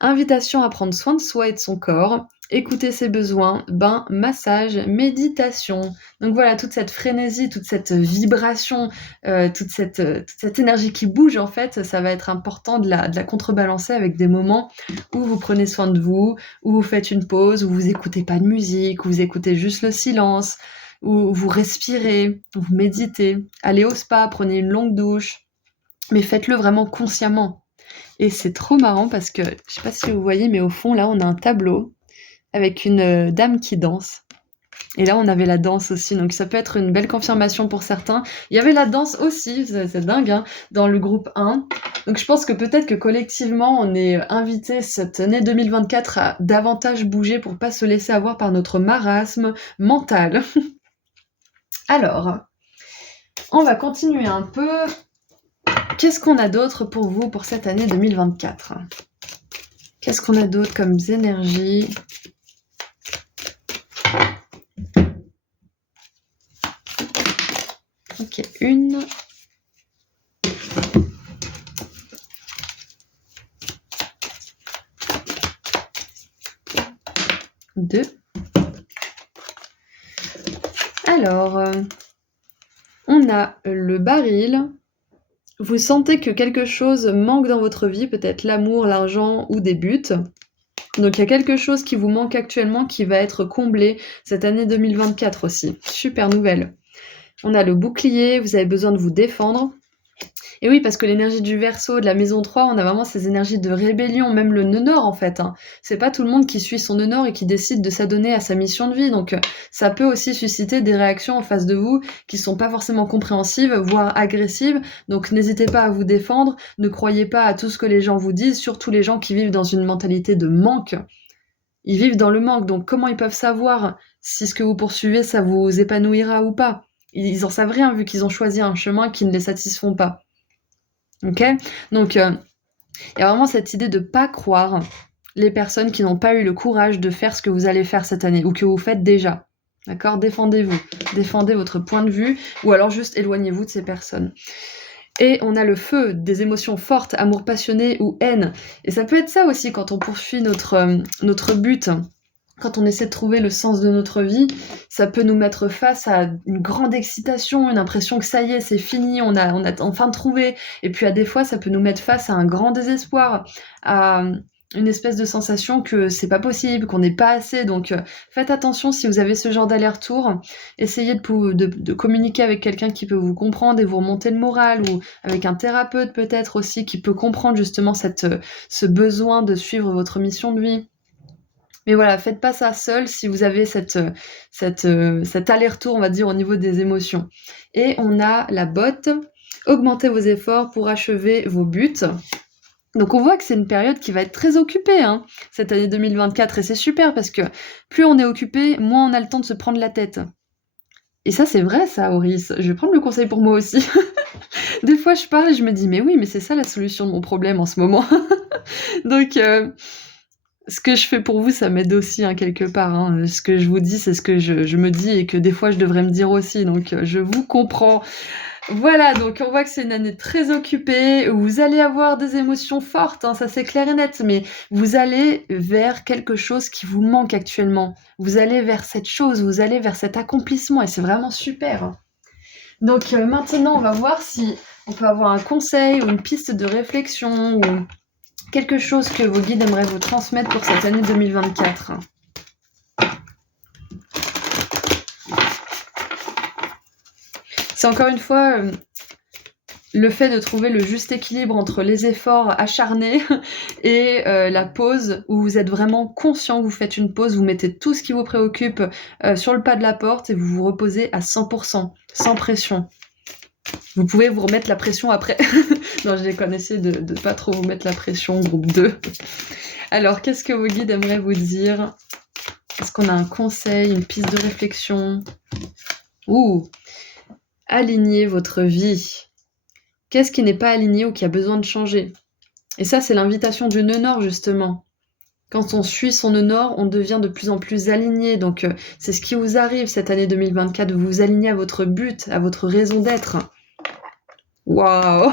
invitation à prendre soin de soi et de son corps, écouter ses besoins, bain, massage, méditation. Donc voilà, toute cette frénésie, toute cette vibration, toute cette énergie qui bouge, en fait, ça va être important de la contrebalancer avec des moments où vous prenez soin de vous, où vous faites une pause, où vous écoutez pas de musique, où vous écoutez juste le silence, où vous respirez, où vous méditez. Allez au spa, prenez une longue douche, mais faites-le vraiment consciemment. Et c'est trop marrant parce que, je sais pas si vous voyez, mais au fond, là, on a un tableau avec une dame qui danse. Et là, on avait la danse aussi, donc ça peut être une belle confirmation pour certains. Il y avait la danse aussi, c'est dingue, hein, dans le groupe 1. Donc je pense que peut-être que collectivement, on est invité cette année 2024 à davantage bouger pour pas se laisser avoir par notre marasme mental. Alors, on va continuer un peu. Qu'est-ce qu'on a d'autre pour vous pour cette année 2024? Qu'est-ce qu'on a d'autre comme énergie? Ok, 1. 2. Alors, on a le baril. Vous sentez que quelque chose manque dans votre vie, peut-être l'amour, l'argent ou des buts. Donc il y a quelque chose qui vous manque actuellement qui va être comblé cette année 2024 aussi. Super nouvelle. On a le bouclier, vous avez besoin de vous défendre. Et oui, parce que l'énergie du Verseau, de la maison 3, on a vraiment ces énergies de rébellion, même le nœud nord en fait. Hein. C'est pas tout le monde qui suit son nœud nord et qui décide de s'adonner à sa mission de vie. Donc ça peut aussi susciter des réactions en face de vous qui sont pas forcément compréhensives, voire agressives. Donc n'hésitez pas à vous défendre, ne croyez pas à tout ce que les gens vous disent, surtout les gens qui vivent dans une mentalité de manque. Ils vivent dans le manque, donc comment ils peuvent savoir si ce que vous poursuivez, ça vous épanouira ou pas? Ils en savent rien vu qu'ils ont choisi un chemin qui ne les satisfont pas. Ok? Donc, il y a vraiment cette idée de pas croire les personnes qui n'ont pas eu le courage de faire ce que vous allez faire cette année ou que vous faites déjà. D'accord? Défendez-vous. Défendez votre point de vue ou alors juste éloignez-vous de ces personnes. Et on a le feu, des émotions fortes, amour passionné ou haine. Et ça peut être ça aussi quand on poursuit notre but. Quand on essaie de trouver le sens de notre vie, ça peut nous mettre face à une grande excitation, une impression que ça y est, c'est fini, on a enfin trouvé. Et puis à des fois, ça peut nous mettre face à un grand désespoir, à une espèce de sensation que c'est pas possible, qu'on n'est pas assez. Donc faites attention si vous avez ce genre d'aller-retour. Essayez de communiquer avec quelqu'un qui peut vous comprendre et vous remonter le moral, ou avec un thérapeute peut-être aussi qui peut comprendre justement ce besoin de suivre votre mission de vie. Mais voilà, faites pas ça seul si vous avez cet aller-retour, on va dire, au niveau des émotions. Et on a la botte, augmentez vos efforts pour achever vos buts. Donc on voit que c'est une période qui va être très occupée, hein, cette année 2024, et c'est super parce que plus on est occupé, moins on a le temps de se prendre la tête. Et ça, c'est vrai, ça, Auris. Je vais prendre le conseil pour moi aussi. Des fois, je parle et je me dis, mais oui, mais c'est ça la solution de mon problème en ce moment. Donc, ce que je fais pour vous, ça m'aide aussi, hein, quelque part. Hein. Ce que je vous dis, c'est ce que je me dis et que des fois, je devrais me dire aussi. Donc, je vous comprends. Voilà, donc on voit que c'est une année très occupée, où vous allez avoir des émotions fortes, hein, ça c'est clair et net, mais vous allez vers quelque chose qui vous manque actuellement. Vous allez vers cette chose, vous allez vers cet accomplissement, et c'est vraiment super. Donc maintenant, on va voir si on peut avoir un conseil ou une piste de réflexion ou quelque chose que vos guides aimeraient vous transmettre pour cette année 2024. C'est encore une fois le fait de trouver le juste équilibre entre les efforts acharnés et la pause où vous êtes vraiment conscient, vous faites une pause, vous mettez tout ce qui vous préoccupe sur le pas de la porte et vous vous reposez à 100%, sans pression. Vous pouvez vous remettre la pression après. Non, je les connaissais de pas trop vous mettre la pression, groupe 2. Alors, qu'est-ce que vos guides aimeraient vous dire? Est-ce qu'on a un conseil, une piste de réflexion? Ouh, alignez votre vie. Qu'est-ce qui n'est pas aligné ou qui a besoin de changer? Et ça, c'est l'invitation du nœud nord, justement. Quand on suit son nœud nord, on devient de plus en plus aligné. Donc, c'est ce qui vous arrive cette année 2024, vous vous alignez à votre but, à votre raison d'être. Waouh!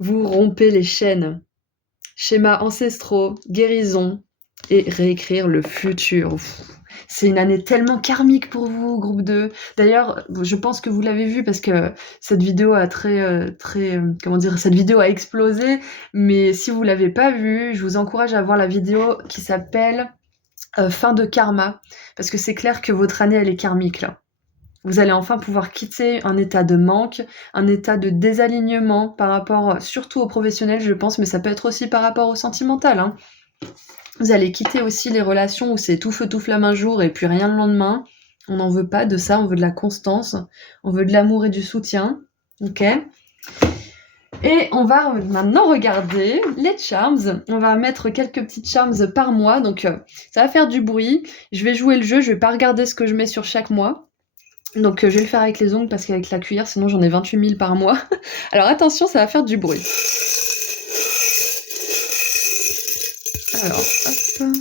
Vous rompez les chaînes. Schémas ancestraux, guérison et réécrire le futur. Ouf. C'est une année tellement karmique pour vous, groupe 2. D'ailleurs, je pense que vous l'avez vu parce que cette vidéo a cette vidéo a explosé. Mais si vous l'avez pas vue, je vous encourage à voir la vidéo qui s'appelle Fin de karma. Parce que c'est clair que votre année, elle est karmique, là. Vous allez enfin pouvoir quitter un état de manque, un état de désalignement par rapport, surtout aux professionnels, je pense, mais ça peut être aussi par rapport au sentimental, hein. Vous allez quitter aussi les relations où c'est tout feu tout flamme un jour et puis rien le lendemain. On n'en veut pas de ça, on veut de la constance, on veut de l'amour et du soutien. Ok? Et on va maintenant regarder les charms. On va mettre quelques petites charms par mois, donc ça va faire du bruit. Je vais jouer le jeu, je vais pas regarder ce que je mets sur chaque mois. Donc je vais le faire avec les ongles parce qu'avec la cuillère, sinon j'en ai 28 000 par mois. Alors attention, ça va faire du bruit. Alors, hop.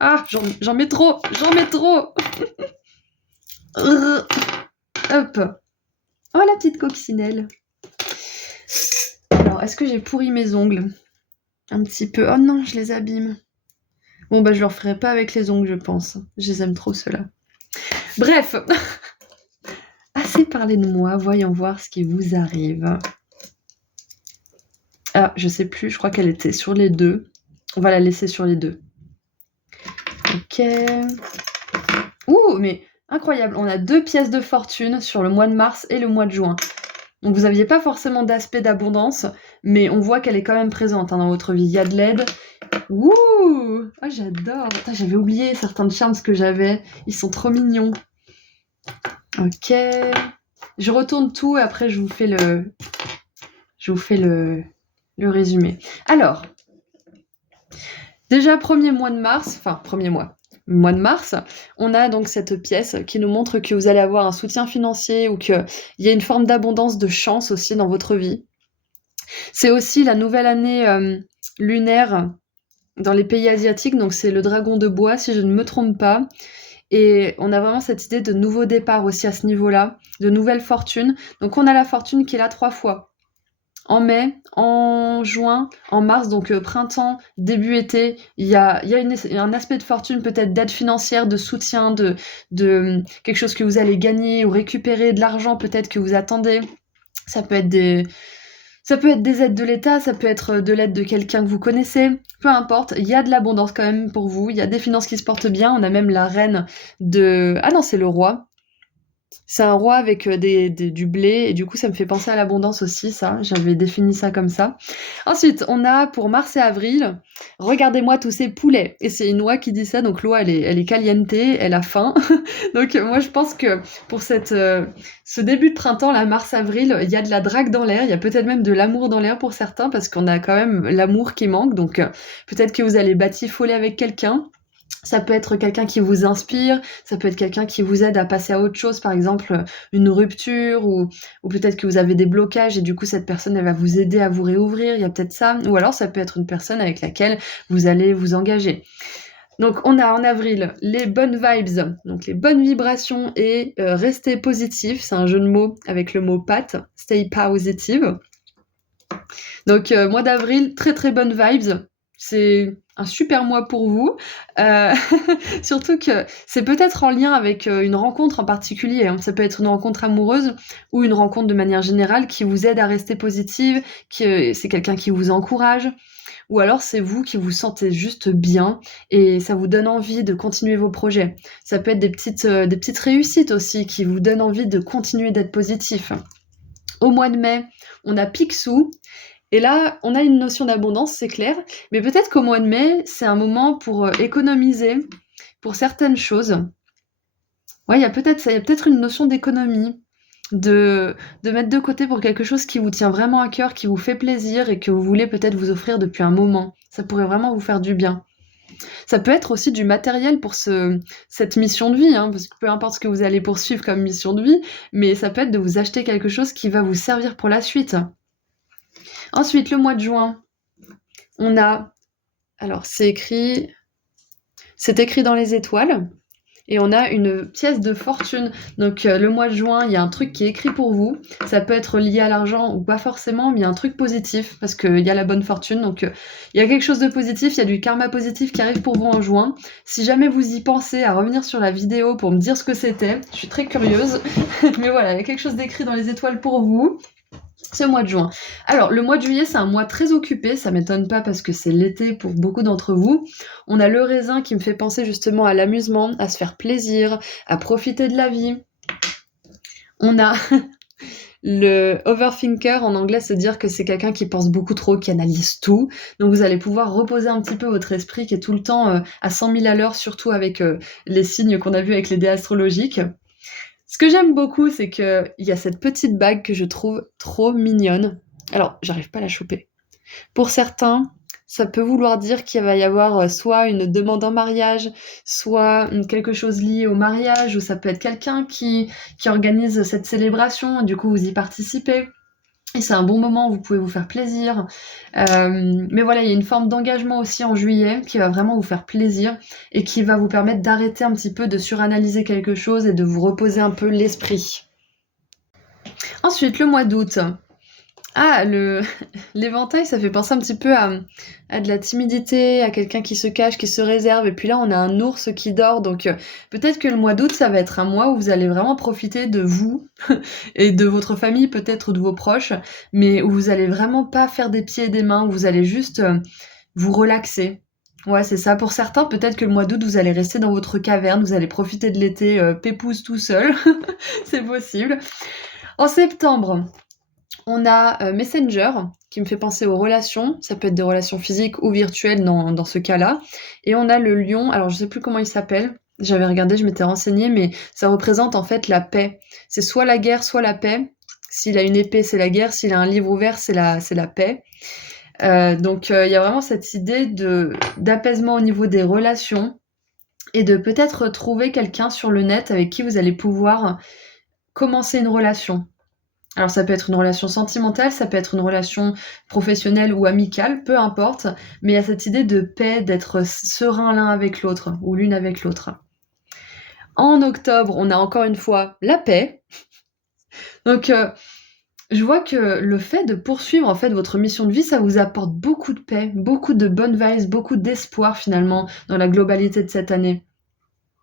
Ah, j'en mets trop. Hop. Oh, la petite coccinelle. Alors, est-ce que j'ai pourri mes ongles? Un petit peu. Oh non, je les abîme. Bon, bah, je le referai pas avec les ongles, je pense. Je les aime trop, ceux-là. Bref. Assez parlé de moi, voyons voir ce qui vous arrive. Ah, je sais plus, je crois qu'elle était sur les deux. On va la laisser sur les deux. Ok. Ouh, mais incroyable, on a 2 pièces de fortune sur le mois de mars et le mois de juin. Donc vous n'aviez pas forcément d'aspect d'abondance, mais on voit qu'elle est quand même présente dans votre vie. Il y a de l'aide. Ouh, oh, j'adore. Attends, j'avais oublié certains charms que j'avais. Ils sont trop mignons. Ok. Je retourne tout et après je vous fais le résumé. Alors, déjà premier mois de mars, mois de mars, on a donc cette pièce qui nous montre que vous allez avoir un soutien financier ou qu'il y a une forme d'abondance, de chance aussi dans votre vie. C'est aussi la nouvelle année lunaire dans les pays asiatiques, donc c'est le dragon de bois si je ne me trompe pas. Et on a vraiment cette idée de nouveau départ aussi à ce niveau-là, de nouvelles fortunes. Donc on a la fortune qui est là 3 fois. En mai, en juin, en mars, donc printemps, début été, il y a un aspect de fortune, peut-être d'aide financière, de soutien, de quelque chose que vous allez gagner ou récupérer, de l'argent peut-être que vous attendez. Ça peut être des aides de l'État, ça peut être de l'aide de quelqu'un que vous connaissez, peu importe, il y a de l'abondance quand même pour vous, il y a des finances qui se portent bien, on a même la reine de... Ah non, c'est le roi. C'est un roi avec du blé, et du coup ça me fait penser à l'abondance aussi, ça, j'avais défini ça comme ça. Ensuite, on a pour mars et avril, regardez-moi tous ces poulets. Et c'est une oie qui dit ça, donc l'oie elle est caliente, elle a faim. Donc moi je pense que pour ce début de printemps, là, mars-avril, il y a de la drague dans l'air, il y a peut-être même de l'amour dans l'air pour certains, parce qu'on a quand même l'amour qui manque, donc peut-être que vous allez batifoler avec quelqu'un. Ça peut être quelqu'un qui vous inspire, ça peut être quelqu'un qui vous aide à passer à autre chose, par exemple une rupture, ou peut-être que vous avez des blocages et du coup cette personne elle va vous aider à vous réouvrir, il y a peut-être ça, ou alors ça peut être une personne avec laquelle vous allez vous engager. Donc on a en avril les bonnes vibes, donc les bonnes vibrations et rester positif, c'est un jeu de mots avec le mot pat, stay positive. Donc mois d'avril, très très bonnes vibes, c'est un super mois pour vous. Surtout que c'est peut-être en lien avec une rencontre en particulier, hein. Ça peut être une rencontre amoureuse ou une rencontre de manière générale qui vous aide à rester positive, c'est quelqu'un qui vous encourage, ou alors c'est vous qui vous sentez juste bien et ça vous donne envie de continuer vos projets. Ça peut être des petites réussites aussi qui vous donnent envie de continuer d'être positif. Au mois de mai, on a Picsou. Et là, on a une notion d'abondance, c'est clair, mais peut-être qu'au mois de mai, c'est un moment pour économiser pour certaines choses. Ouais, il y a peut-être une notion d'économie. de mettre de côté pour quelque chose qui vous tient vraiment à cœur, qui vous fait plaisir et que vous voulez peut-être vous offrir depuis un moment. Ça pourrait vraiment vous faire du bien. Ça peut être aussi du matériel pour cette mission de vie, hein, parce que peu importe ce que vous allez poursuivre comme mission de vie, mais ça peut être de vous acheter quelque chose qui va vous servir pour la suite. Ensuite, le mois de juin, on a... Alors, c'est écrit dans les étoiles. Et on a une pièce de fortune. Donc le mois de juin, il y a un truc qui est écrit pour vous. Ça peut être lié à l'argent ou pas forcément, mais il y a un truc positif parce qu'il y a la bonne fortune. Donc il y a quelque chose de positif, il y a du karma positif qui arrive pour vous en juin. Si jamais vous y pensez à revenir sur la vidéo pour me dire ce que c'était, je suis très curieuse. Mais voilà, il y a quelque chose d'écrit dans les étoiles pour vous. Ce mois de juin. Alors, le mois de juillet, c'est un mois très occupé, ça m'étonne pas parce que c'est l'été pour beaucoup d'entre vous. On a le raisin qui me fait penser justement à l'amusement, à se faire plaisir, à profiter de la vie. On a le overthinker, en anglais, c'est dire que c'est quelqu'un qui pense beaucoup trop, qui analyse tout. Donc vous allez pouvoir reposer un petit peu votre esprit qui est tout le temps à 100 000 à l'heure, surtout avec les signes qu'on a vus avec les dés astrologiques. Ce que j'aime beaucoup, c'est qu'il y a cette petite bague que je trouve trop mignonne. Alors, j'arrive pas à la choper. Pour certains, ça peut vouloir dire qu'il va y avoir soit une demande en mariage, soit quelque chose lié au mariage, ou ça peut être quelqu'un qui organise cette célébration, et du coup vous y participez. Et c'est un bon moment où vous pouvez vous faire plaisir. Mais voilà, il y a une forme d'engagement aussi en juillet qui va vraiment vous faire plaisir et qui va vous permettre d'arrêter un petit peu de suranalyser quelque chose et de vous reposer un peu l'esprit. Ensuite, le mois d'août. Ah, l'éventail, ça fait penser un petit peu à de la timidité, à quelqu'un qui se cache, qui se réserve. Et puis là, on a un ours qui dort. Donc peut-être que le mois d'août, ça va être un mois où vous allez vraiment profiter de vous et de votre famille peut-être ou de vos proches, mais où vous allez vraiment pas faire des pieds et des mains, où vous allez juste vous relaxer. Ouais, c'est ça. Pour certains, peut-être que le mois d'août, vous allez rester dans votre caverne, vous allez profiter de l'été pépouze tout seul. C'est possible. En septembre, on a Messenger, qui me fait penser aux relations. Ça peut être des relations physiques ou virtuelles dans ce cas-là. Et on a le lion, alors je sais plus comment il s'appelle. J'avais regardé, je m'étais renseignée, mais ça représente en fait la paix. C'est soit la guerre, soit la paix. S'il a une épée, c'est la guerre. S'il a un livre ouvert, c'est la paix. Donc il y a vraiment cette idée d'apaisement au niveau des relations et de peut-être trouver quelqu'un sur le net avec qui vous allez pouvoir commencer une relation. Alors ça peut être une relation sentimentale, ça peut être une relation professionnelle ou amicale, peu importe, mais il y a cette idée de paix, d'être serein l'un avec l'autre ou l'une avec l'autre. En octobre, on a encore une fois la paix. Donc je vois que le fait de poursuivre en fait votre mission de vie, ça vous apporte beaucoup de paix, beaucoup de bonnes vibes, beaucoup d'espoir finalement dans la globalité de cette année.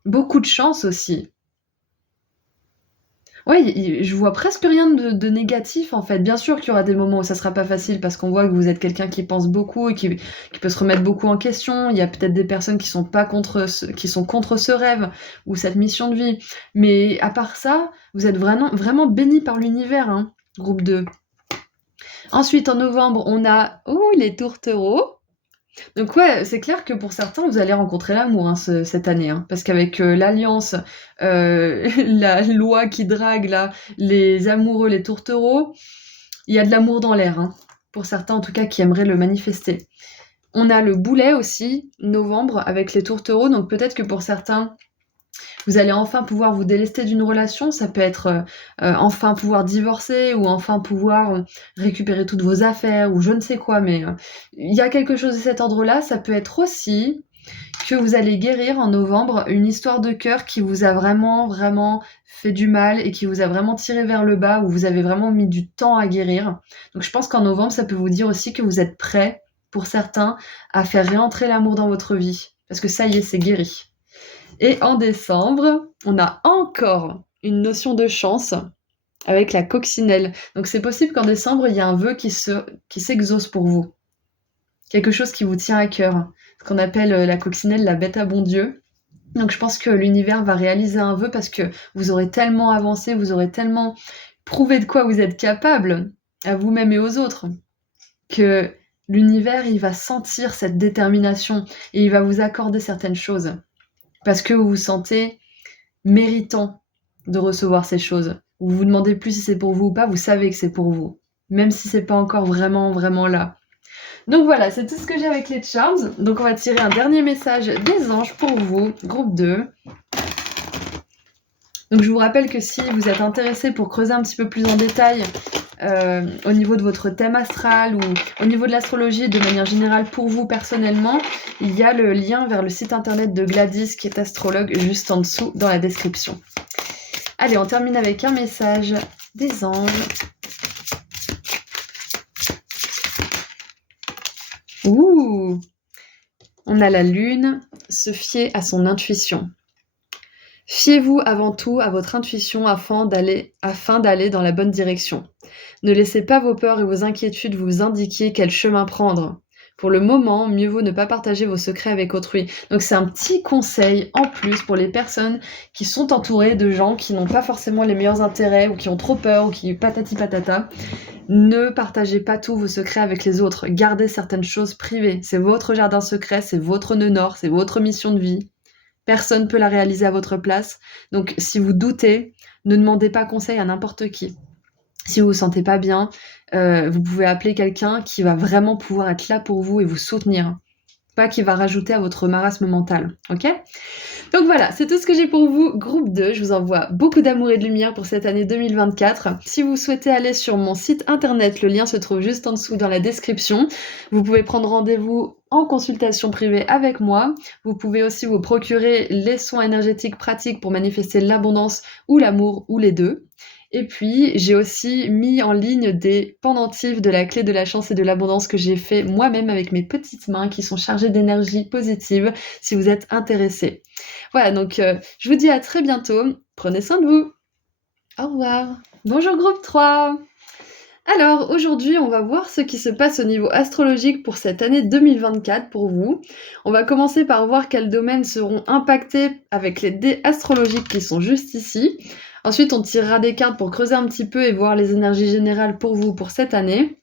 Beaucoup de chance aussi. Ouais, je vois presque rien de négatif en fait. Bien sûr qu'il y aura des moments où ça sera pas facile parce qu'on voit que vous êtes quelqu'un qui pense beaucoup et qui peut se remettre beaucoup en question. Il y a peut-être des personnes qui sont pas qui sont contre ce rêve ou cette mission de vie. Mais à part ça, vous êtes vraiment béni par l'univers, hein, groupe 2. Ensuite, en novembre, on a les tourtereaux. Donc ouais, c'est clair que pour certains, vous allez rencontrer l'amour hein, cette année, hein, parce qu'avec l'alliance, la loi qui drague là, les amoureux, les tourtereaux, il y a de l'amour dans l'air, hein, pour certains en tout cas qui aimeraient le manifester. On a le boulet aussi, novembre, avec les tourtereaux, donc peut-être que pour certains, vous allez enfin pouvoir vous délester d'une relation, ça peut être enfin pouvoir divorcer ou enfin pouvoir récupérer toutes vos affaires ou je ne sais quoi, mais il y a quelque chose de cet ordre-là. Ça peut être aussi que vous allez guérir en novembre une histoire de cœur qui vous a vraiment fait du mal et qui vous a vraiment tiré vers le bas, où vous avez vraiment mis du temps à guérir. Donc je pense qu'en novembre, ça peut vous dire aussi que vous êtes prêts, pour certains, à faire réentrer l'amour dans votre vie. Parce que ça y est, c'est guéri. Et en décembre, on a encore une notion de chance avec la coccinelle. Donc c'est possible qu'en décembre, il y ait un vœu qui s'exauce pour vous. Quelque chose qui vous tient à cœur. Ce qu'on appelle la coccinelle la bête à bon Dieu. Donc je pense que l'univers va réaliser un vœu parce que vous aurez tellement avancé, vous aurez tellement prouvé de quoi vous êtes capable à vous-même et aux autres que l'univers, il va sentir cette détermination et il va vous accorder certaines choses. Parce que vous vous sentez méritant de recevoir ces choses. Vous vous demandez plus si c'est pour vous ou pas, vous savez que c'est pour vous. Même si c'est pas encore vraiment là. Donc voilà, c'est tout ce que j'ai avec les charms. Donc on va tirer un dernier message des anges pour vous, groupe 2. Donc je vous rappelle que si vous êtes intéressé pour creuser un petit peu plus en détail au niveau de votre thème astral ou au niveau de l'astrologie de manière générale pour vous personnellement, il y a le lien vers le site internet de Gladys qui est astrologue juste en dessous dans la description. Allez, on termine avec un message des anges. Ouh! On a la lune, se fier à son intuition. Fiez-vous avant tout à votre intuition afin d'aller dans la bonne direction. Ne laissez pas vos peurs et vos inquiétudes vous indiquer quel chemin prendre. Pour le moment, mieux vaut ne pas partager vos secrets avec autrui. Donc c'est un petit conseil en plus pour les personnes qui sont entourées de gens qui n'ont pas forcément les meilleurs intérêts ou qui ont trop peur ou qui patati patata. Ne partagez pas tous vos secrets avec les autres. Gardez certaines choses privées. C'est votre jardin secret, c'est votre nœud nord, c'est votre mission de vie. Personne ne peut la réaliser à votre place. Donc si vous doutez, ne demandez pas conseil à n'importe qui. Si vous vous sentez pas bien, vous pouvez appeler quelqu'un qui va vraiment pouvoir être là pour vous et vous soutenir. Pas qui va rajouter à votre marasme mental, ok? Donc voilà, c'est tout ce que j'ai pour vous, groupe 2. Je vous envoie beaucoup d'amour et de lumière pour cette année 2024. Si vous souhaitez aller sur mon site internet, le lien se trouve juste en dessous dans la description. Vous pouvez prendre rendez-vous en consultation privée avec moi. Vous pouvez aussi vous procurer les soins énergétiques pratiques pour manifester l'abondance ou l'amour ou les deux. Et puis, j'ai aussi mis en ligne des pendentifs de la clé de la chance et de l'abondance que j'ai fait moi-même avec mes petites mains qui sont chargées d'énergie positive si vous êtes intéressés. Voilà, donc je vous dis à très bientôt. Prenez soin de vous. Au revoir. Bonjour groupe 3. Alors aujourd'hui, on va voir ce qui se passe au niveau astrologique pour cette année 2024 pour vous. On va commencer par voir quels domaines seront impactés avec les dés astrologiques qui sont juste ici. Ensuite, on tirera des cartes pour creuser un petit peu et voir les énergies générales pour vous pour cette année.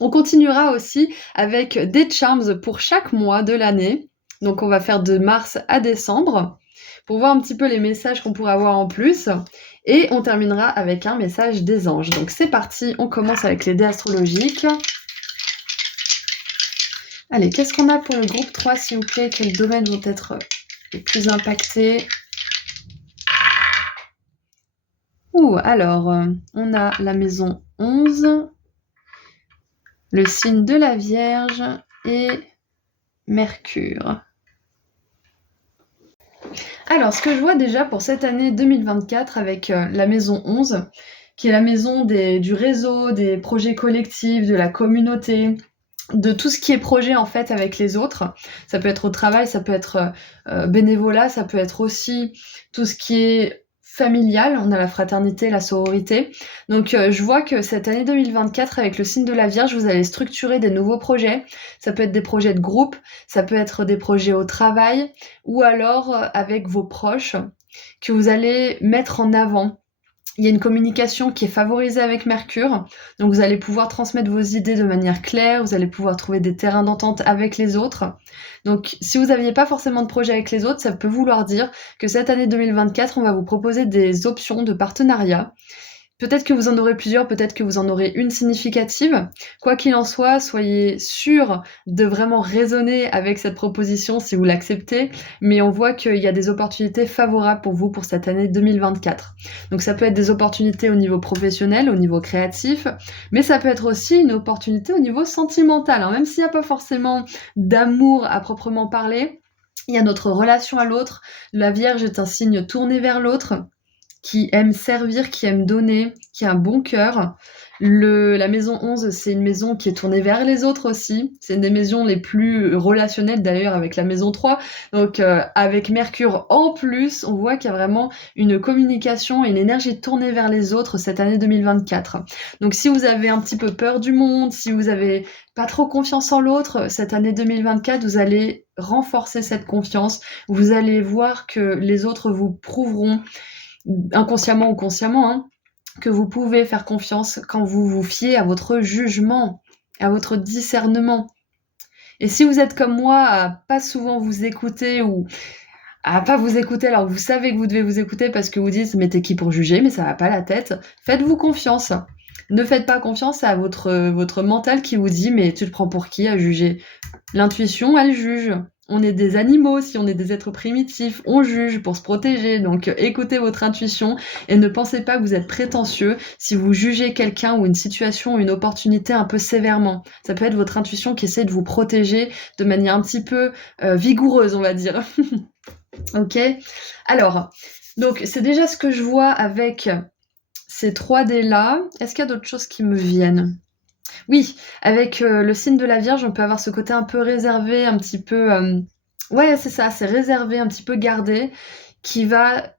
On continuera aussi avec des charms pour chaque mois de l'année. Donc on va faire de mars à décembre pour voir un petit peu les messages qu'on pourrait avoir en plus. Et on terminera avec un message des anges. Donc c'est parti, on commence avec les dés astrologiques. Allez, qu'est-ce qu'on a pour le groupe 3, s'il vous plaît? Quels domaines vont être les plus impactés? Alors, on a la maison 11, le signe de la Vierge et Mercure. Alors, ce que je vois déjà pour cette année 2024 avec la maison 11, qui est la maison du réseau, des projets collectifs, de la communauté, de tout ce qui est projet en fait avec les autres. Ça peut être au travail, ça peut être bénévolat, ça peut être aussi tout ce qui est familial, on a la fraternité, la sororité. Donc je vois que cette année 2024, avec le signe de la Vierge, vous allez structurer des nouveaux projets. Ça peut être des projets de groupe, ça peut être des projets au travail, ou alors avec vos proches, que vous allez mettre en avant. Il y a une communication qui est favorisée avec Mercure, donc vous allez pouvoir transmettre vos idées de manière claire, vous allez pouvoir trouver des terrains d'entente avec les autres. Donc si vous n'aviez pas forcément de projet avec les autres, ça peut vouloir dire que cette année 2024, on va vous proposer des options de partenariat. Peut-être que vous en aurez plusieurs, peut-être que vous en aurez une significative. Quoi qu'il en soit, soyez sûr de vraiment raisonner avec cette proposition si vous l'acceptez, mais on voit qu'il y a des opportunités favorables pour vous pour cette année 2024. Donc ça peut être des opportunités au niveau professionnel, au niveau créatif, mais ça peut être aussi une opportunité au niveau sentimental. Alors même s'il n'y a pas forcément d'amour à proprement parler, il y a notre relation à l'autre. La Vierge est un signe tourné vers l'autre, qui aime servir, qui aime donner, qui a un bon cœur. La maison 11, c'est une maison qui est tournée vers les autres aussi. C'est une des maisons les plus relationnelles d'ailleurs avec la maison 3. Donc avec Mercure en plus, on voit qu'il y a vraiment une communication et une énergie tournée vers les autres cette année 2024. Donc si vous avez un petit peu peur du monde, si vous avez pas trop confiance en l'autre, cette année 2024, vous allez renforcer cette confiance. Vous allez voir que les autres vous prouveront inconsciemment ou consciemment, hein, que vous pouvez faire confiance quand vous vous fiez à votre jugement, à votre discernement. Et si vous êtes comme moi à pas souvent vous écouter ou à pas vous écouter alors que vous savez que vous devez vous écouter parce que vous dites mais t'es qui pour juger, mais ça va pas la tête. Faites-vous confiance. Ne faites pas confiance à votre mental qui vous dit mais tu te prends pour qui à juger. L'intuition, elle juge. On est des animaux, si on est des êtres primitifs, on juge pour se protéger. Donc écoutez votre intuition et ne pensez pas que vous êtes prétentieux si vous jugez quelqu'un ou une situation ou une opportunité un peu sévèrement. Ça peut être votre intuition qui essaie de vous protéger de manière un petit peu vigoureuse, on va dire. Ok. Alors, donc c'est déjà ce que je vois avec ces 3D là. Est-ce qu'il y a d'autres choses qui me viennent? Oui, avec le signe de la Vierge, on peut avoir ce côté un peu réservé, un petit peu... Ouais, c'est ça, c'est réservé, un petit peu gardé, qui va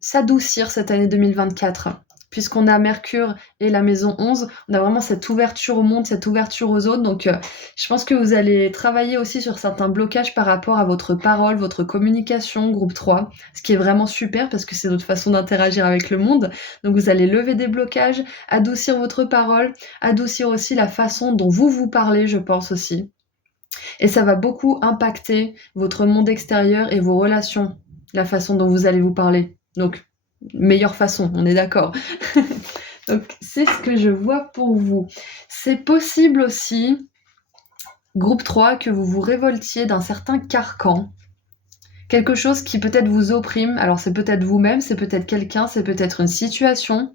s'adoucir cette année 2024. Puisqu'on a Mercure et la maison 11, on a vraiment cette ouverture au monde, cette ouverture aux autres. Donc, je pense que vous allez travailler aussi sur certains blocages par rapport à votre parole, votre communication, groupe 3, ce qui est vraiment super parce que c'est notre façon d'interagir avec le monde. Donc, vous allez lever des blocages, adoucir votre parole, adoucir aussi la façon dont vous parlez, je pense aussi. Et ça va beaucoup impacter votre monde extérieur et vos relations, la façon dont vous allez vous parler. Donc, meilleure façon, on est d'accord. Donc, c'est ce que je vois pour vous. C'est possible aussi, groupe 3, que vous vous révoltiez d'un certain carcan. Quelque chose qui peut-être vous opprime. Alors, c'est peut-être vous-même, c'est peut-être quelqu'un, c'est peut-être une situation.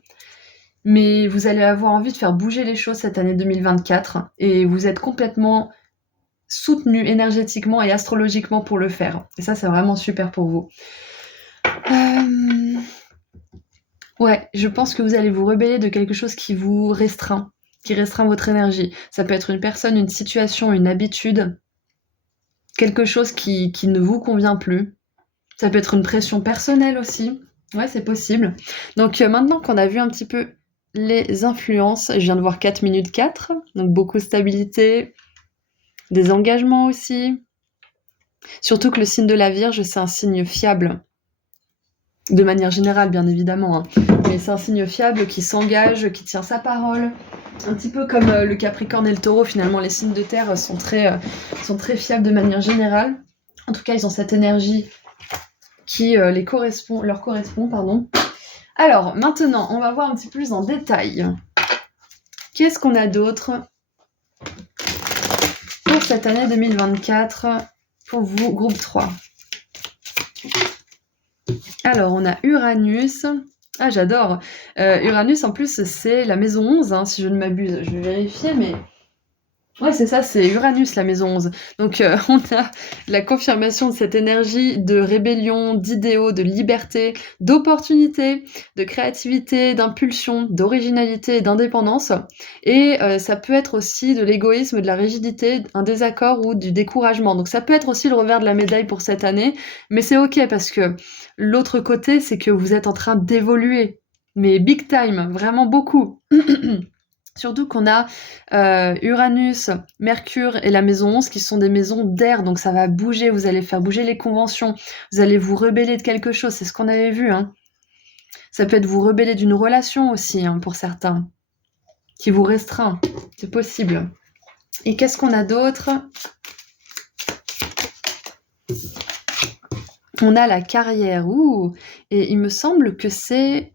Mais vous allez avoir envie de faire bouger les choses cette année 2024. Et vous êtes complètement soutenu énergétiquement et astrologiquement pour le faire. Et ça, c'est vraiment super pour vous. Ouais, je pense que vous allez vous rebeller de quelque chose qui vous restreint, qui restreint votre énergie. Ça peut être une personne, une situation, une habitude, quelque chose qui ne vous convient plus. Ça peut être une pression personnelle aussi. Ouais, c'est possible. Donc maintenant qu'on a vu un petit peu les influences, je viens de voir 4 minutes 4, donc beaucoup de stabilité, des engagements aussi. Surtout que le signe de la Vierge, c'est un signe fiable. De manière générale, bien évidemment. Hein. Mais c'est un signe fiable qui s'engage, qui tient sa parole. Un petit peu comme le Capricorne et le Taureau, finalement, les signes de terre sont très fiables de manière générale. En tout cas, ils ont cette énergie qui leur correspond. Pardon. Alors, maintenant, on va voir un petit peu plus en détail. Qu'est-ce qu'on a d'autre pour cette année 2024 pour vous, groupe 3? Alors, on a Uranus. Ah, j'adore. Uranus, en plus, c'est la maison 11, hein, si je ne m'abuse. Je vais vérifier, mais... Ouais, c'est ça, c'est Uranus, la maison 11. Donc, on a la confirmation de cette énergie de rébellion, d'idéaux, de liberté, d'opportunité, de créativité, d'impulsion, d'originalité et d'indépendance. Et ça peut être aussi de l'égoïsme, de la rigidité, un désaccord ou du découragement. Donc, ça peut être aussi le revers de la médaille pour cette année, mais c'est OK parce que l'autre côté, c'est que vous êtes en train d'évoluer. Mais big time, vraiment beaucoup. Surtout qu'on a Uranus, Mercure et la maison 11 qui sont des maisons d'air, donc ça va bouger, vous allez faire bouger les conventions, vous allez vous rebeller de quelque chose, c'est ce qu'on avait vu. Hein. Ça peut être vous rebeller d'une relation aussi, hein, pour certains, qui vous restreint, c'est possible. Et qu'est-ce qu'on a d'autre? On a la carrière, et il me semble que c'est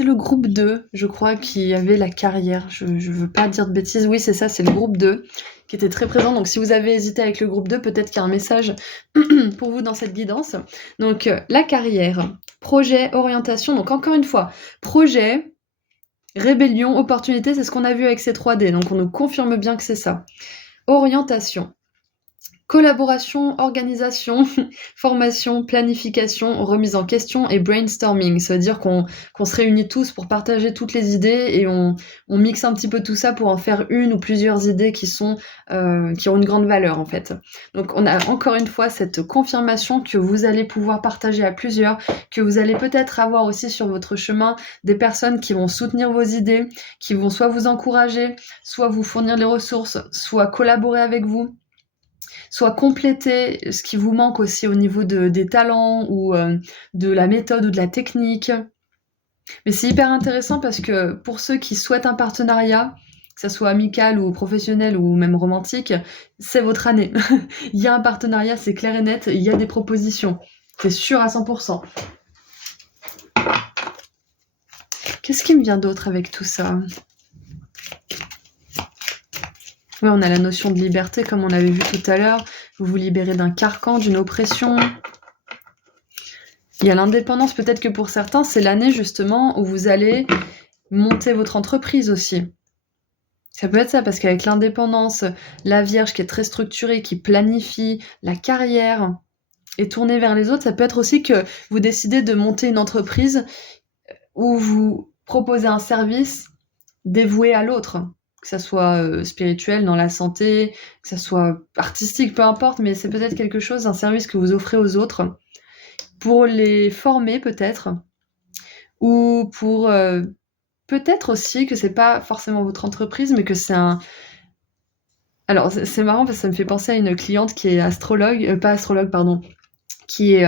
le groupe 2, je crois, qui avait la carrière. Je veux pas dire de bêtises. Oui, c'est ça, c'est le groupe 2 qui était très présent. Donc, si vous avez hésité avec le groupe 2, peut-être qu'il y a un message pour vous dans cette guidance. Donc, la carrière, projet, orientation. Donc, encore une fois, projet, rébellion, opportunité, c'est ce qu'on a vu avec ces 3D. Donc, on nous confirme bien que c'est ça. Orientation. Collaboration, organisation, formation, planification, remise en question et brainstorming. Ça veut dire qu'on se réunit tous pour partager toutes les idées et on mixe un petit peu tout ça pour en faire une ou plusieurs idées qui ont une grande valeur en fait. Donc on a encore une fois cette confirmation que vous allez pouvoir partager à plusieurs, que vous allez peut-être avoir aussi sur votre chemin des personnes qui vont soutenir vos idées, qui vont soit vous encourager, soit vous fournir les ressources, soit collaborer avec vous, soit compléter ce qui vous manque aussi au niveau des talents ou de la méthode ou de la technique. Mais c'est hyper intéressant parce que pour ceux qui souhaitent un partenariat, que ça soit amical ou professionnel ou même romantique, c'est votre année. Il y a un partenariat, c'est clair et net, il y a des propositions. C'est sûr à 100%. Qu'est-ce qui me vient d'autre avec tout ça? Ouais, on a la notion de liberté, comme on avait vu tout à l'heure. Vous vous libérez d'un carcan, d'une oppression. Il y a l'indépendance, peut-être que pour certains, c'est l'année justement où vous allez monter votre entreprise aussi. Ça peut être ça, parce qu'avec l'indépendance, la Vierge qui est très structurée, qui planifie, la carrière et tournée vers les autres, ça peut être aussi que vous décidez de monter une entreprise où vous proposez un service dévoué à l'autre, que ça soit spirituel, dans la santé, que ça soit artistique, peu importe, mais c'est peut-être quelque chose, un service que vous offrez aux autres pour les former peut-être, ou pour peut-être aussi que c'est pas forcément votre entreprise, mais que c'est un... Alors c'est marrant parce que ça me fait penser à une cliente qui est astrologue, pas astrologue, pardon, qui est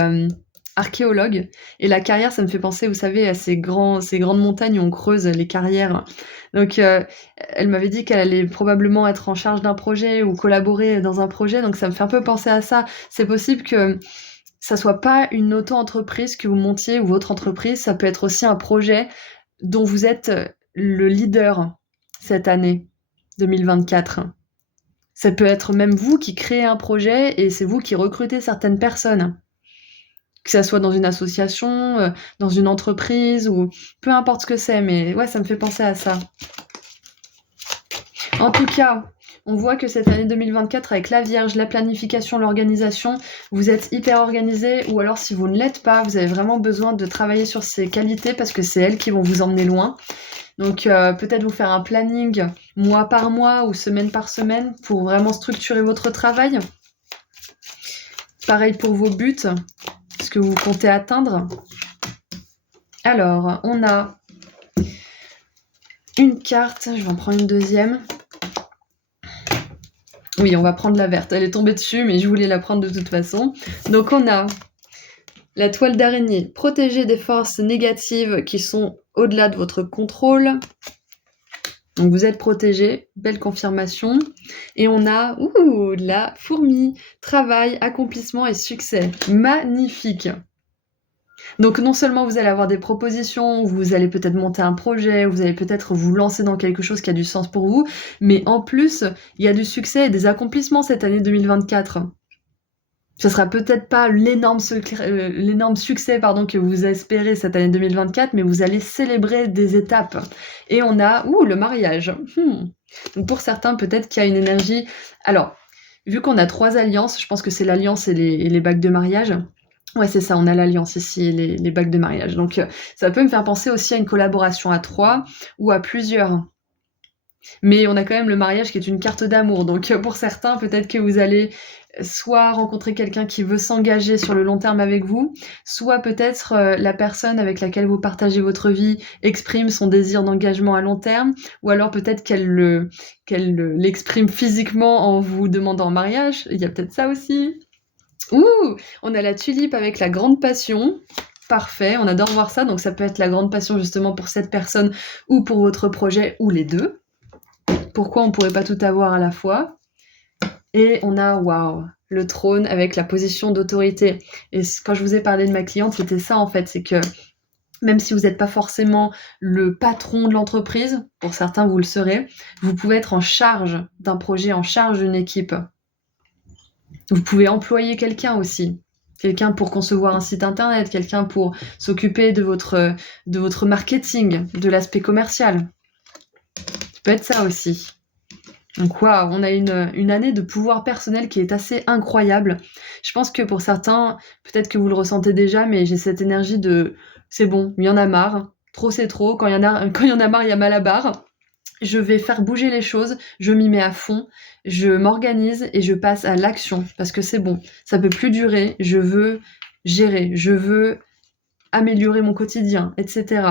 archéologue. Et la carrière, ça me fait penser, vous savez, à ces grandes montagnes où on creuse les carrières. Donc elle m'avait dit qu'elle allait probablement être en charge d'un projet ou collaborer dans un projet, donc ça me fait un peu penser à ça. C'est possible que ça soit pas une auto-entreprise que vous montiez ou votre entreprise, ça peut être aussi un projet dont vous êtes le leader cette année 2024. Ça peut être même vous qui créez un projet et c'est vous qui recrutez certaines personnes. Que ça soit dans une association, dans une entreprise ou peu importe ce que c'est, mais ouais, ça me fait penser à ça. En tout cas, on voit que cette année 2024, avec la Vierge, la planification, l'organisation, vous êtes hyper organisé, ou alors si vous ne l'êtes pas, vous avez vraiment besoin de travailler sur ces qualités parce que c'est elles qui vont vous emmener loin. Donc peut-être vous faire un planning mois par mois ou semaine par semaine pour vraiment structurer votre travail. Pareil pour vos buts, ce que vous comptez atteindre. Alors, on a une carte, je vais en prendre une deuxième. Oui, on va prendre la verte. Elle est tombée dessus, mais je voulais la prendre de toute façon. Donc on a la toile d'araignée, protéger des forces négatives qui sont au-delà de votre contrôle. Donc vous êtes protégé, belle confirmation. Et on a la fourmi, travail, accomplissement et succès. Magnifique. Donc non seulement vous allez avoir des propositions, vous allez peut-être monter un projet, vous allez peut-être vous lancer dans quelque chose qui a du sens pour vous, mais en plus, il y a du succès et des accomplissements cette année 2024. Ce sera peut-être pas l'énorme succès que vous espérez cette année 2024, mais vous allez célébrer des étapes. Et on a le mariage. Donc pour certains, peut-être qu'il y a une énergie... Alors, vu qu'on a 3 alliances, je pense que c'est l'alliance et les bagues de mariage. Ouais, c'est ça, on a l'alliance ici et les bagues de mariage. Donc ça peut me faire penser aussi à une collaboration à 3 ou à plusieurs. Mais on a quand même le mariage qui est une carte d'amour. Donc pour certains, peut-être que vous allez soit rencontrer quelqu'un qui veut s'engager sur le long terme avec vous, soit peut-être la personne avec laquelle vous partagez votre vie exprime son désir d'engagement à long terme, ou alors peut-être qu'elle l'exprime physiquement en vous demandant en mariage. Il y a peut-être ça aussi. On a la tulipe avec la grande passion. Parfait, on adore voir ça. Donc ça peut être la grande passion justement pour cette personne ou pour votre projet ou les deux. Pourquoi on ne pourrait pas tout avoir à la fois? Et on a, le trône avec la position d'autorité. Et quand je vous ai parlé de ma cliente, c'était ça en fait, c'est que même si vous n'êtes pas forcément le patron de l'entreprise, pour certains vous le serez, vous pouvez être en charge d'un projet, en charge d'une équipe. Vous pouvez employer quelqu'un aussi. Quelqu'un pour concevoir un site internet, quelqu'un pour s'occuper de votre marketing, de l'aspect commercial. Ça peut être ça aussi. Donc on a une année de pouvoir personnel qui est assez incroyable. Je pense que pour certains, peut-être que vous le ressentez déjà, mais j'ai cette énergie de c'est bon, il y en a marre, trop c'est trop, quand il y en a marre, il y a mal à barre. Je vais faire bouger les choses, je m'y mets à fond, je m'organise et je passe à l'action parce que c'est bon, ça peut plus durer, je veux gérer, je veux améliorer mon quotidien, etc.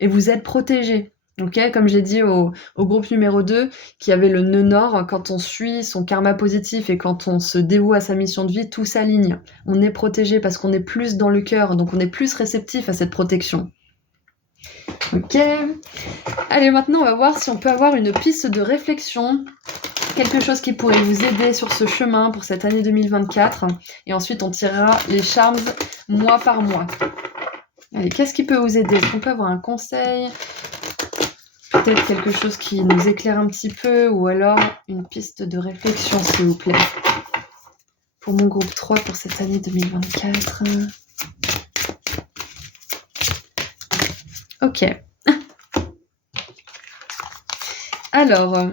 Et vous êtes protégés. Ok, comme j'ai dit au groupe numéro 2, qui avait le nœud nord, quand on suit son karma positif et quand on se dévoue à sa mission de vie, tout s'aligne. On est protégé parce qu'on est plus dans le cœur, donc on est plus réceptif à cette protection. Ok. Allez, maintenant on va voir si on peut avoir une piste de réflexion quelque chose qui pourrait vous aider sur ce chemin pour cette année 2024. Et ensuite, on tirera les charms mois par mois. Allez, qu'est-ce qui peut vous aider? Est-ce qu'on peut avoir un conseil? Peut-être quelque chose qui nous éclaire un petit peu, ou alors une piste de réflexion, s'il vous plaît. Pour mon groupe 3 pour cette année 2024. Ok. Alors,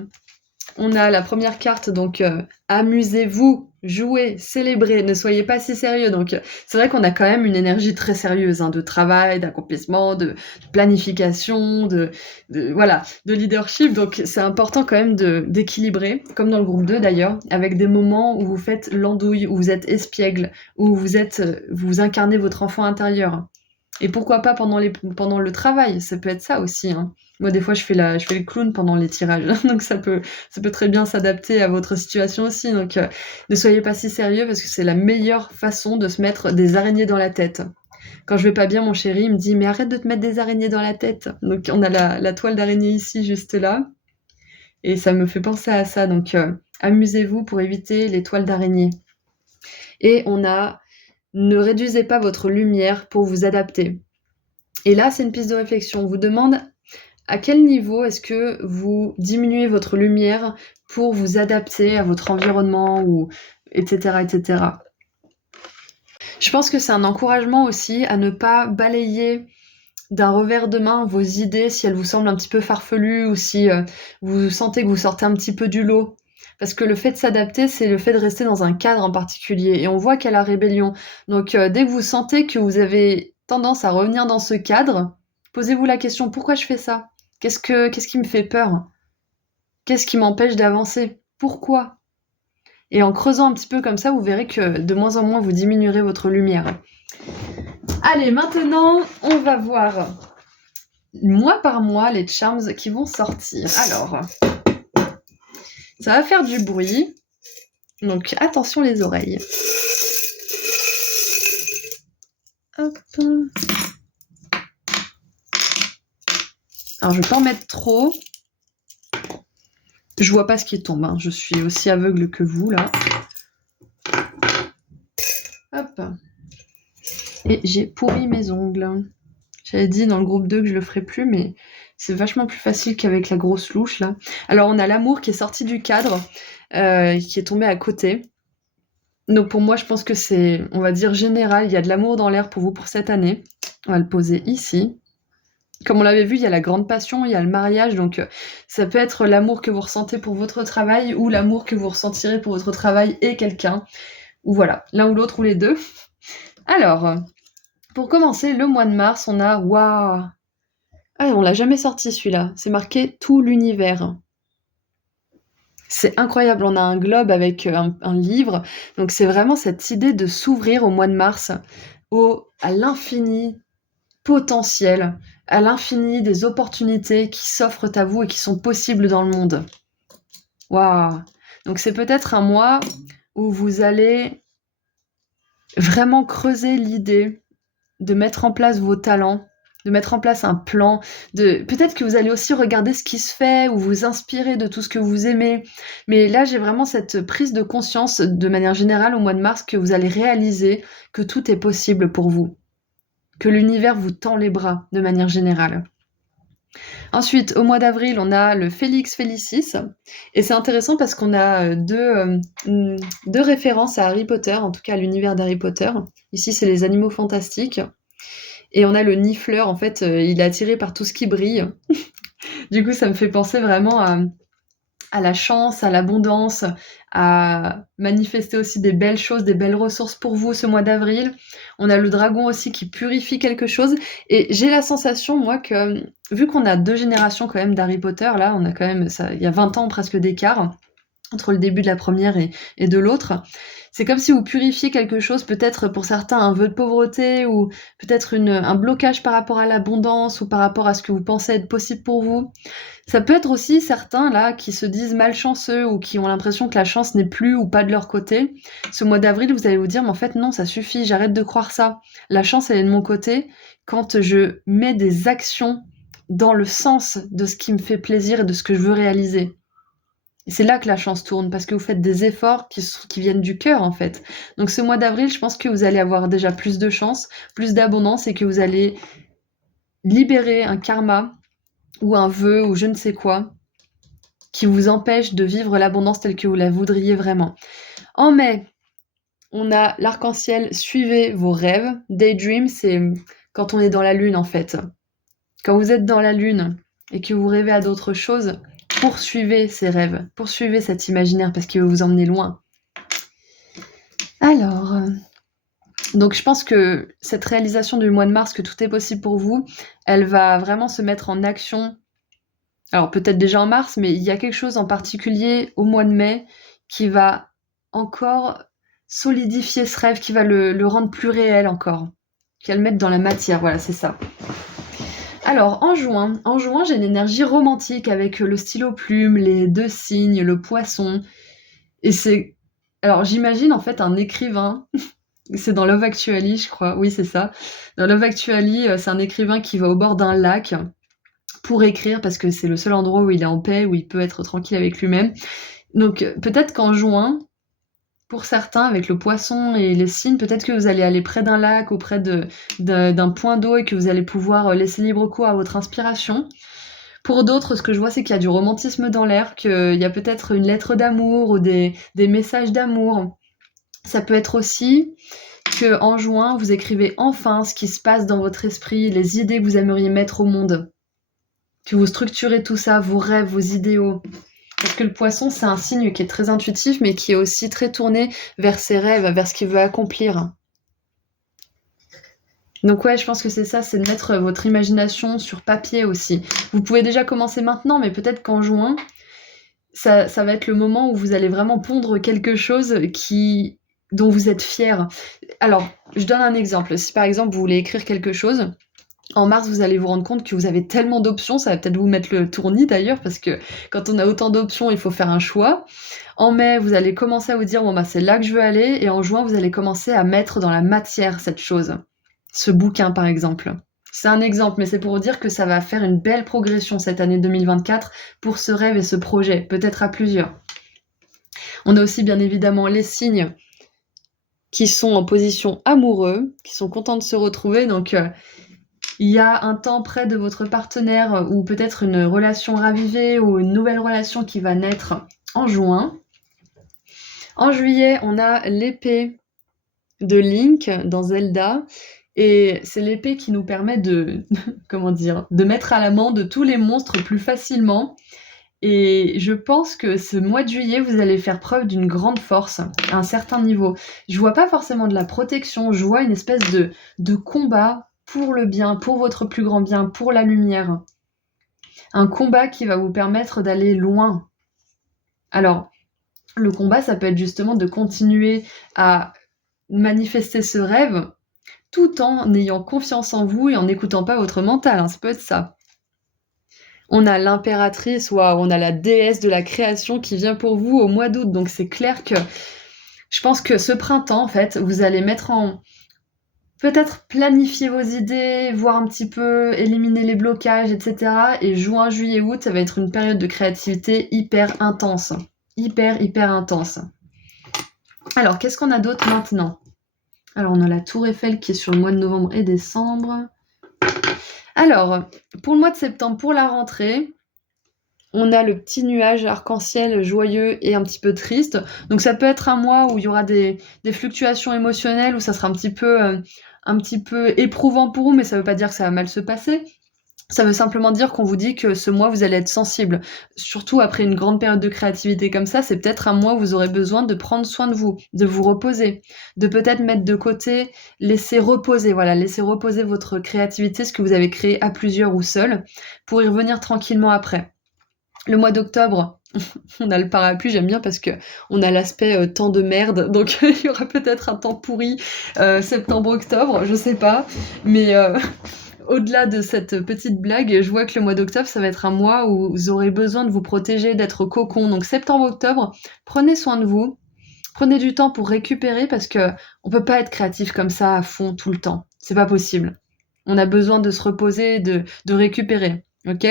on a la première carte, donc amusez-vous, jouez, célébrez, ne soyez pas si sérieux. Donc c'est vrai qu'on a quand même une énergie très sérieuse, hein, de travail, d'accomplissement, de planification, de leadership. Donc c'est important quand même d'équilibrer, comme dans le groupe 2 d'ailleurs, avec des moments où vous faites l'andouille, où vous êtes espiègle, où vous incarnez votre enfant intérieur. Et pourquoi pas pendant le travail, ça peut être ça aussi, hein. Moi, des fois, je fais le clown pendant les tirages, donc ça peut très bien s'adapter à votre situation aussi. Donc, ne soyez pas si sérieux parce que c'est la meilleure façon de se mettre des araignées dans la tête. Quand je vais pas bien, mon chéri, il me dit « Mais arrête de te mettre des araignées dans la tête !» Donc, on a la toile d'araignée ici, juste là. Et ça me fait penser à ça. Donc, amusez-vous pour éviter les toiles d'araignée. Et on a « Ne réduisez pas votre lumière pour vous adapter ». Et là, c'est une piste de réflexion. On vous demande à quel niveau est-ce que vous diminuez votre lumière pour vous adapter à votre environnement, ou etc., etc. Je pense que c'est un encouragement aussi à ne pas balayer d'un revers de main vos idées si elles vous semblent un petit peu farfelues, ou si vous sentez que vous sortez un petit peu du lot. Parce que le fait de s'adapter, c'est le fait de rester dans un cadre en particulier. Et on voit qu'il y a la rébellion. Donc dès que vous sentez que vous avez tendance à revenir dans ce cadre, posez-vous la question, pourquoi je fais ça? Qu'est-ce qui me fait peur? Qu'est-ce qui m'empêche d'avancer? Pourquoi? Et en creusant un petit peu comme ça, vous verrez que de moins en moins vous diminuerez votre lumière. Allez, maintenant, on va voir mois par mois les charms qui vont sortir. Alors, ça va faire du bruit, donc attention les oreilles. Hop. Alors, je vais pas en mettre trop. Je vois pas ce qui tombe, hein. Je suis aussi aveugle que vous, là. Hop. Et j'ai pourri mes ongles. J'avais dit dans le groupe 2 que je le ferais plus, mais c'est vachement plus facile qu'avec la grosse louche, là. Alors, on a l'amour qui est sorti du cadre, qui est tombé à côté. Donc, pour moi, je pense que c'est, on va dire, général. Il y a de l'amour dans l'air pour vous pour cette année. On va le poser ici. Comme on l'avait vu, il y a la grande passion, il y a le mariage, donc ça peut être l'amour que vous ressentez pour votre travail, ou l'amour que vous ressentirez pour votre travail et quelqu'un, ou voilà, l'un ou l'autre ou les deux. Alors, pour commencer, le mois de mars, on a... Waouh! Ah, on l'a jamais sorti celui-là, c'est marqué « Tout l'univers ». C'est incroyable, on a un globe avec un livre, donc c'est vraiment cette idée de s'ouvrir au mois de mars, à l'infini potentiel, à l'infini des opportunités qui s'offrent à vous et qui sont possibles dans le monde. Waouh! Donc c'est peut-être un mois où vous allez vraiment creuser l'idée de mettre en place vos talents, de mettre en place un plan, peut-être que vous allez aussi regarder ce qui se fait ou vous inspirer de tout ce que vous aimez. Mais là, j'ai vraiment cette prise de conscience de manière générale au mois de mars que vous allez réaliser que tout est possible pour vous, que l'univers vous tend les bras de manière générale. Ensuite, au mois d'avril, on a le Félix Félicis, et c'est intéressant parce qu'on a deux références à Harry Potter, en tout cas à l'univers d'Harry Potter. Ici, c'est les animaux fantastiques, et on a le nifleur, en fait, il est attiré par tout ce qui brille. Du coup, ça me fait penser vraiment à la chance, à l'abondance, à manifester aussi des belles choses, des belles ressources pour vous ce mois d'avril. On a le dragon aussi qui purifie quelque chose. Et j'ai la sensation, moi, que vu qu'on a 2 générations quand même d'Harry Potter, là, on a quand même ça, il y a 20 ans presque d'écart entre le début de la première et de l'autre. C'est comme si vous purifiez quelque chose, peut-être pour certains un vœu de pauvreté, ou peut-être un blocage par rapport à l'abondance, ou par rapport à ce que vous pensez être possible pour vous. Ça peut être aussi certains là qui se disent malchanceux ou qui ont l'impression que la chance n'est plus ou pas de leur côté. Ce mois d'avril, vous allez vous dire, mais en fait non, ça suffit, j'arrête de croire ça. La chance, elle est de mon côté quand je mets des actions dans le sens de ce qui me fait plaisir et de ce que je veux réaliser. Et c'est là que la chance tourne, parce que vous faites des efforts qui viennent du cœur, en fait. Donc ce mois d'avril, je pense que vous allez avoir déjà plus de chance, plus d'abondance, et que vous allez libérer un karma ou un vœu ou je ne sais quoi qui vous empêche de vivre l'abondance telle que vous la voudriez vraiment. En mai, on a l'arc-en-ciel, suivez vos rêves. Daydream, c'est quand on est dans la lune, en fait. Quand vous êtes dans la lune et que vous rêvez à d'autres choses, poursuivez ces rêves, poursuivez cet imaginaire parce qu'il va vous emmener loin. Alors, donc je pense que cette réalisation du mois de mars, que tout est possible pour vous, elle va vraiment se mettre en action. Alors peut-être déjà en mars, mais il y a quelque chose en particulier au mois de mai qui va encore solidifier ce rêve, qui va le rendre plus réel encore, qui va le mettre dans la matière, voilà, c'est ça. Alors, en juin, j'ai une énergie romantique avec le stylo plume, les 2 cygnes, le poisson. Et c'est. Alors, j'imagine en fait un écrivain. C'est dans Love Actually, je crois. Oui, c'est ça. Dans Love Actually, c'est un écrivain qui va au bord d'un lac pour écrire parce que c'est le seul endroit où il est en paix, où il peut être tranquille avec lui-même. Donc, peut-être qu'en juin, pour certains, avec le poisson et les cygnes, peut-être que vous allez aller près d'un lac ou près d'un point d'eau et que vous allez pouvoir laisser libre cours à votre inspiration. Pour d'autres, ce que je vois, c'est qu'il y a du romantisme dans l'air, qu'il y a peut-être une lettre d'amour ou des messages d'amour. Ça peut être aussi que en juin, vous écrivez enfin ce qui se passe dans votre esprit, les idées que vous aimeriez mettre au monde. Que vous structurez tout ça, vos rêves, vos idéaux. Parce que le poisson, c'est un signe qui est très intuitif, mais qui est aussi très tourné vers ses rêves, vers ce qu'il veut accomplir. Donc ouais, je pense que c'est ça, c'est de mettre votre imagination sur papier aussi. Vous pouvez déjà commencer maintenant, mais peut-être qu'en juin, ça va être le moment où vous allez vraiment pondre quelque chose dont vous êtes fier. Alors, je donne un exemple. Si par exemple vous voulez écrire quelque chose, en mars, vous allez vous rendre compte que vous avez tellement d'options, ça va peut-être vous mettre le tournis d'ailleurs, parce que quand on a autant d'options, il faut faire un choix. En mai, vous allez commencer à vous dire, bon bah c'est là que je veux aller, et en juin, vous allez commencer à mettre dans la matière cette chose. Ce bouquin, par exemple. C'est un exemple, mais c'est pour vous dire que ça va faire une belle progression cette année 2024 pour ce rêve et ce projet, peut-être à plusieurs. On a aussi bien évidemment les signes qui sont en position amoureux, qui sont contents de se retrouver, donc il y a un temps près de votre partenaire ou peut-être une relation ravivée ou une nouvelle relation qui va naître en juin. En juillet, on a l'épée de Link dans Zelda. Et c'est l'épée qui nous permet de, comment dire, de mettre à l'amende tous les monstres plus facilement. Et je pense que ce mois de juillet, vous allez faire preuve d'une grande force à un certain niveau. Je vois pas forcément de la protection, je vois une espèce de combat pour le bien, pour votre plus grand bien, pour la lumière. Un combat qui va vous permettre d'aller loin. Alors, le combat, ça peut être justement de continuer à manifester ce rêve tout en ayant confiance en vous et en n'écoutant pas votre mental, hein, ça peut être ça. On a l'impératrice, waouh, on a la déesse de la création qui vient pour vous au mois d'août, donc c'est clair que je pense que ce printemps, en fait, vous allez mettre en... peut-être planifier vos idées, voir un petit peu, éliminer les blocages, etc. Et juin, juillet, août, ça va être une période de créativité hyper intense. Hyper intense. Alors, qu'est-ce qu'on a d'autre maintenant ? Alors, on a la Tour Eiffel qui est sur le mois de novembre et décembre. Alors, pour le mois de septembre, pour la rentrée, on a le petit nuage arc-en-ciel joyeux et un petit peu triste. Donc, ça peut être un mois où il y aura des fluctuations émotionnelles, où ça sera un petit peu éprouvant pour vous, mais ça ne veut pas dire que ça va mal se passer. Ça veut simplement dire qu'on vous dit que ce mois, vous allez être sensible. Surtout après une grande période de créativité comme ça, c'est peut-être un mois où vous aurez besoin de prendre soin de vous reposer, de peut-être mettre de côté, laisser reposer votre créativité, ce que vous avez créé à plusieurs ou seul, pour y revenir tranquillement après. Le mois d'octobre, on a le parapluie, j'aime bien parce que on a l'aspect temps de merde, donc il y aura peut-être un temps pourri septembre-octobre, je sais pas, mais... Au-delà de cette petite blague, je vois que le mois d'octobre, ça va être un mois où vous aurez besoin de vous protéger, d'être cocon. Donc septembre-octobre, prenez soin de vous, prenez du temps pour récupérer parce que on peut pas être créatif comme ça à fond tout le temps. C'est pas possible. On a besoin de se reposer, de récupérer, ok ?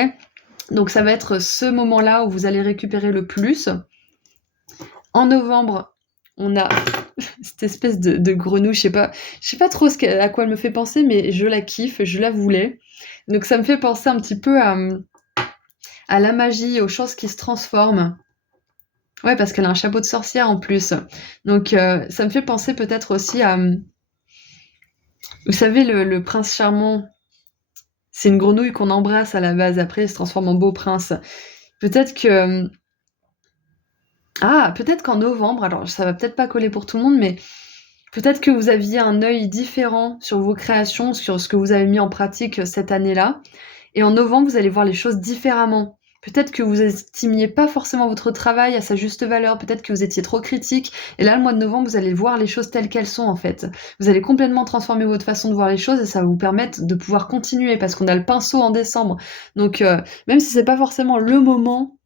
Donc ça va être ce moment-là où vous allez récupérer le plus. En novembre, on a cette espèce de grenouille, je sais pas trop à quoi elle me fait penser, mais je la kiffe, je la voulais. Donc ça me fait penser un petit peu à la magie, aux choses qui se transforment. Ouais, parce qu'elle a un chapeau de sorcière en plus. Donc ça me fait penser peut-être aussi à... Vous savez, le prince charmant, c'est une grenouille qu'on embrasse à la base, après il se transforme en beau prince. Peut-être que... Ah, peut-être qu'en novembre, alors ça va peut-être pas coller pour tout le monde, mais peut-être que vous aviez un œil différent sur vos créations, sur ce que vous avez mis en pratique cette année-là. Et en novembre, vous allez voir les choses différemment. Peut-être que vous estimiez pas forcément votre travail à sa juste valeur, peut-être que vous étiez trop critique. Et là, le mois de novembre, vous allez voir les choses telles qu'elles sont en fait. Vous allez complètement transformer votre façon de voir les choses et ça va vous permettre de pouvoir continuer parce qu'on a le pinceau en décembre. Donc, même si c'est pas forcément le moment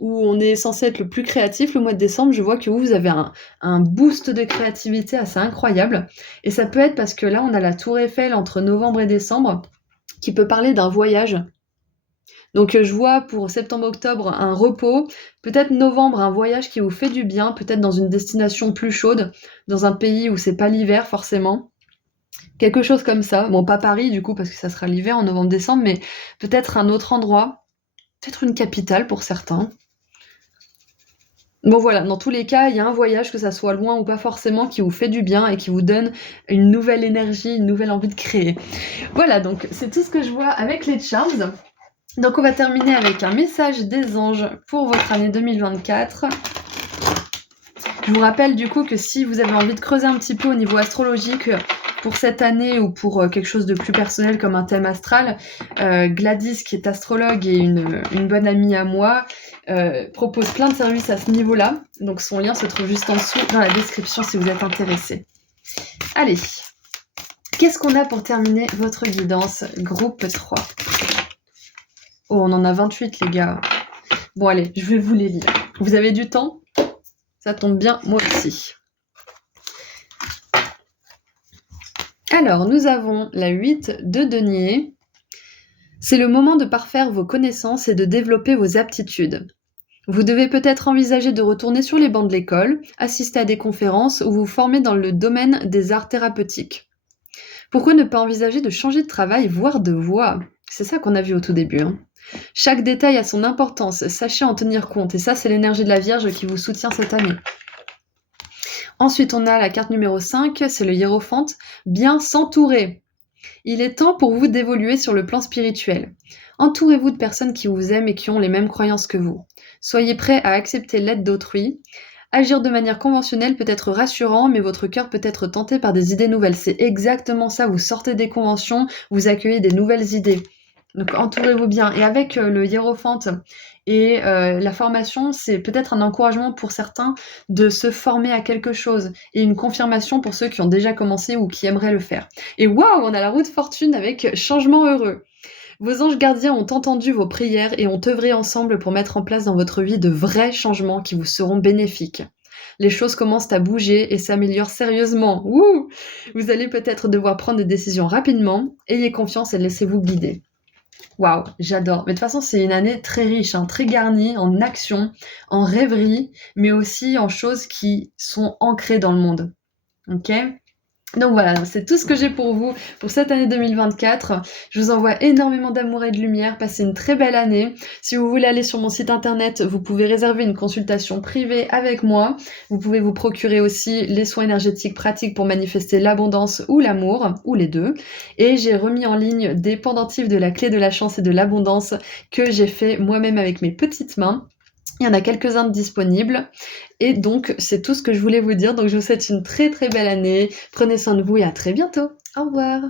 où on est censé être le plus créatif, le mois de décembre, je vois que vous avez un boost de créativité assez incroyable. Et ça peut être parce que là, on a la Tour Eiffel entre novembre et décembre qui peut parler d'un voyage. Donc je vois pour septembre-octobre un repos, peut-être novembre un voyage qui vous fait du bien, peut-être dans une destination plus chaude, dans un pays où c'est pas l'hiver forcément. Quelque chose comme ça. Bon, pas Paris du coup parce que ça sera l'hiver en novembre-décembre, mais peut-être un autre endroit, peut-être une capitale pour certains. Bon voilà, dans tous les cas, il y a un voyage, que ça soit loin ou pas forcément, qui vous fait du bien et qui vous donne une nouvelle énergie, une nouvelle envie de créer. Voilà, donc c'est tout ce que je vois avec les charms. Donc on va terminer avec un message des anges pour votre année 2024. Je vous rappelle du coup que si vous avez envie de creuser un petit peu au niveau astrologique pour cette année ou pour quelque chose de plus personnel comme un thème astral, Gladys, qui est astrologue et une bonne amie à moi, propose plein de services à ce niveau-là. Donc son lien se trouve juste en dessous dans la description si vous êtes intéressé. Allez, qu'est-ce qu'on a pour terminer votre guidance groupe 3? Oh, on en a 28 les gars. Bon allez, je vais vous les lire. Vous avez du temps? Ça tombe bien, moi aussi. Alors, nous avons la 8 de denier. C'est le moment de parfaire vos connaissances et de développer vos aptitudes. Vous devez peut-être envisager de retourner sur les bancs de l'école, assister à des conférences ou vous former dans le domaine des arts thérapeutiques. Pourquoi ne pas envisager de changer de travail, voire de voie? C'est ça qu'on a vu au tout début. Chaque détail a son importance, sachez en tenir compte. Et ça, c'est l'énergie de la Vierge qui vous soutient cette année. Ensuite, on a la carte numéro 5, c'est le hiérophante, bien s'entourer. Il est temps pour vous d'évoluer sur le plan spirituel. Entourez-vous de personnes qui vous aiment et qui ont les mêmes croyances que vous. Soyez prêts à accepter l'aide d'autrui. Agir de manière conventionnelle peut être rassurant, mais votre cœur peut être tenté par des idées nouvelles. C'est exactement ça, vous sortez des conventions, vous accueillez des nouvelles idées. Donc entourez-vous bien. Et avec le hiérophante et la formation, c'est peut-être un encouragement pour certains de se former à quelque chose et une confirmation pour ceux qui ont déjà commencé ou qui aimeraient le faire. Et waouh, on a la roue de fortune avec changement heureux. Vos anges gardiens ont entendu vos prières et ont œuvré ensemble pour mettre en place dans votre vie de vrais changements qui vous seront bénéfiques. Les choses commencent à bouger et s'améliorent sérieusement. Wouh! Vous allez peut-être devoir prendre des décisions rapidement. Ayez confiance et laissez-vous guider. Waouh, j'adore. Mais de toute façon, c'est une année très riche, très garnie en actions, en rêveries, mais aussi en choses qui sont ancrées dans le monde. Ok? Donc voilà, c'est tout ce que j'ai pour vous pour cette année 2024. Je vous envoie énormément d'amour et de lumière. Passez une très belle année. Si vous voulez aller sur mon site internet, vous pouvez réserver une consultation privée avec moi. Vous pouvez vous procurer aussi les soins énergétiques pratiques pour manifester l'abondance ou l'amour, ou les deux. Et j'ai remis en ligne des pendentifs de la clé de la chance et de l'abondance que j'ai fait moi-même avec mes petites mains. Il y en a quelques-uns de disponibles. Et donc, c'est tout ce que je voulais vous dire. Donc, je vous souhaite une très très belle année. Prenez soin de vous et à très bientôt. Au revoir.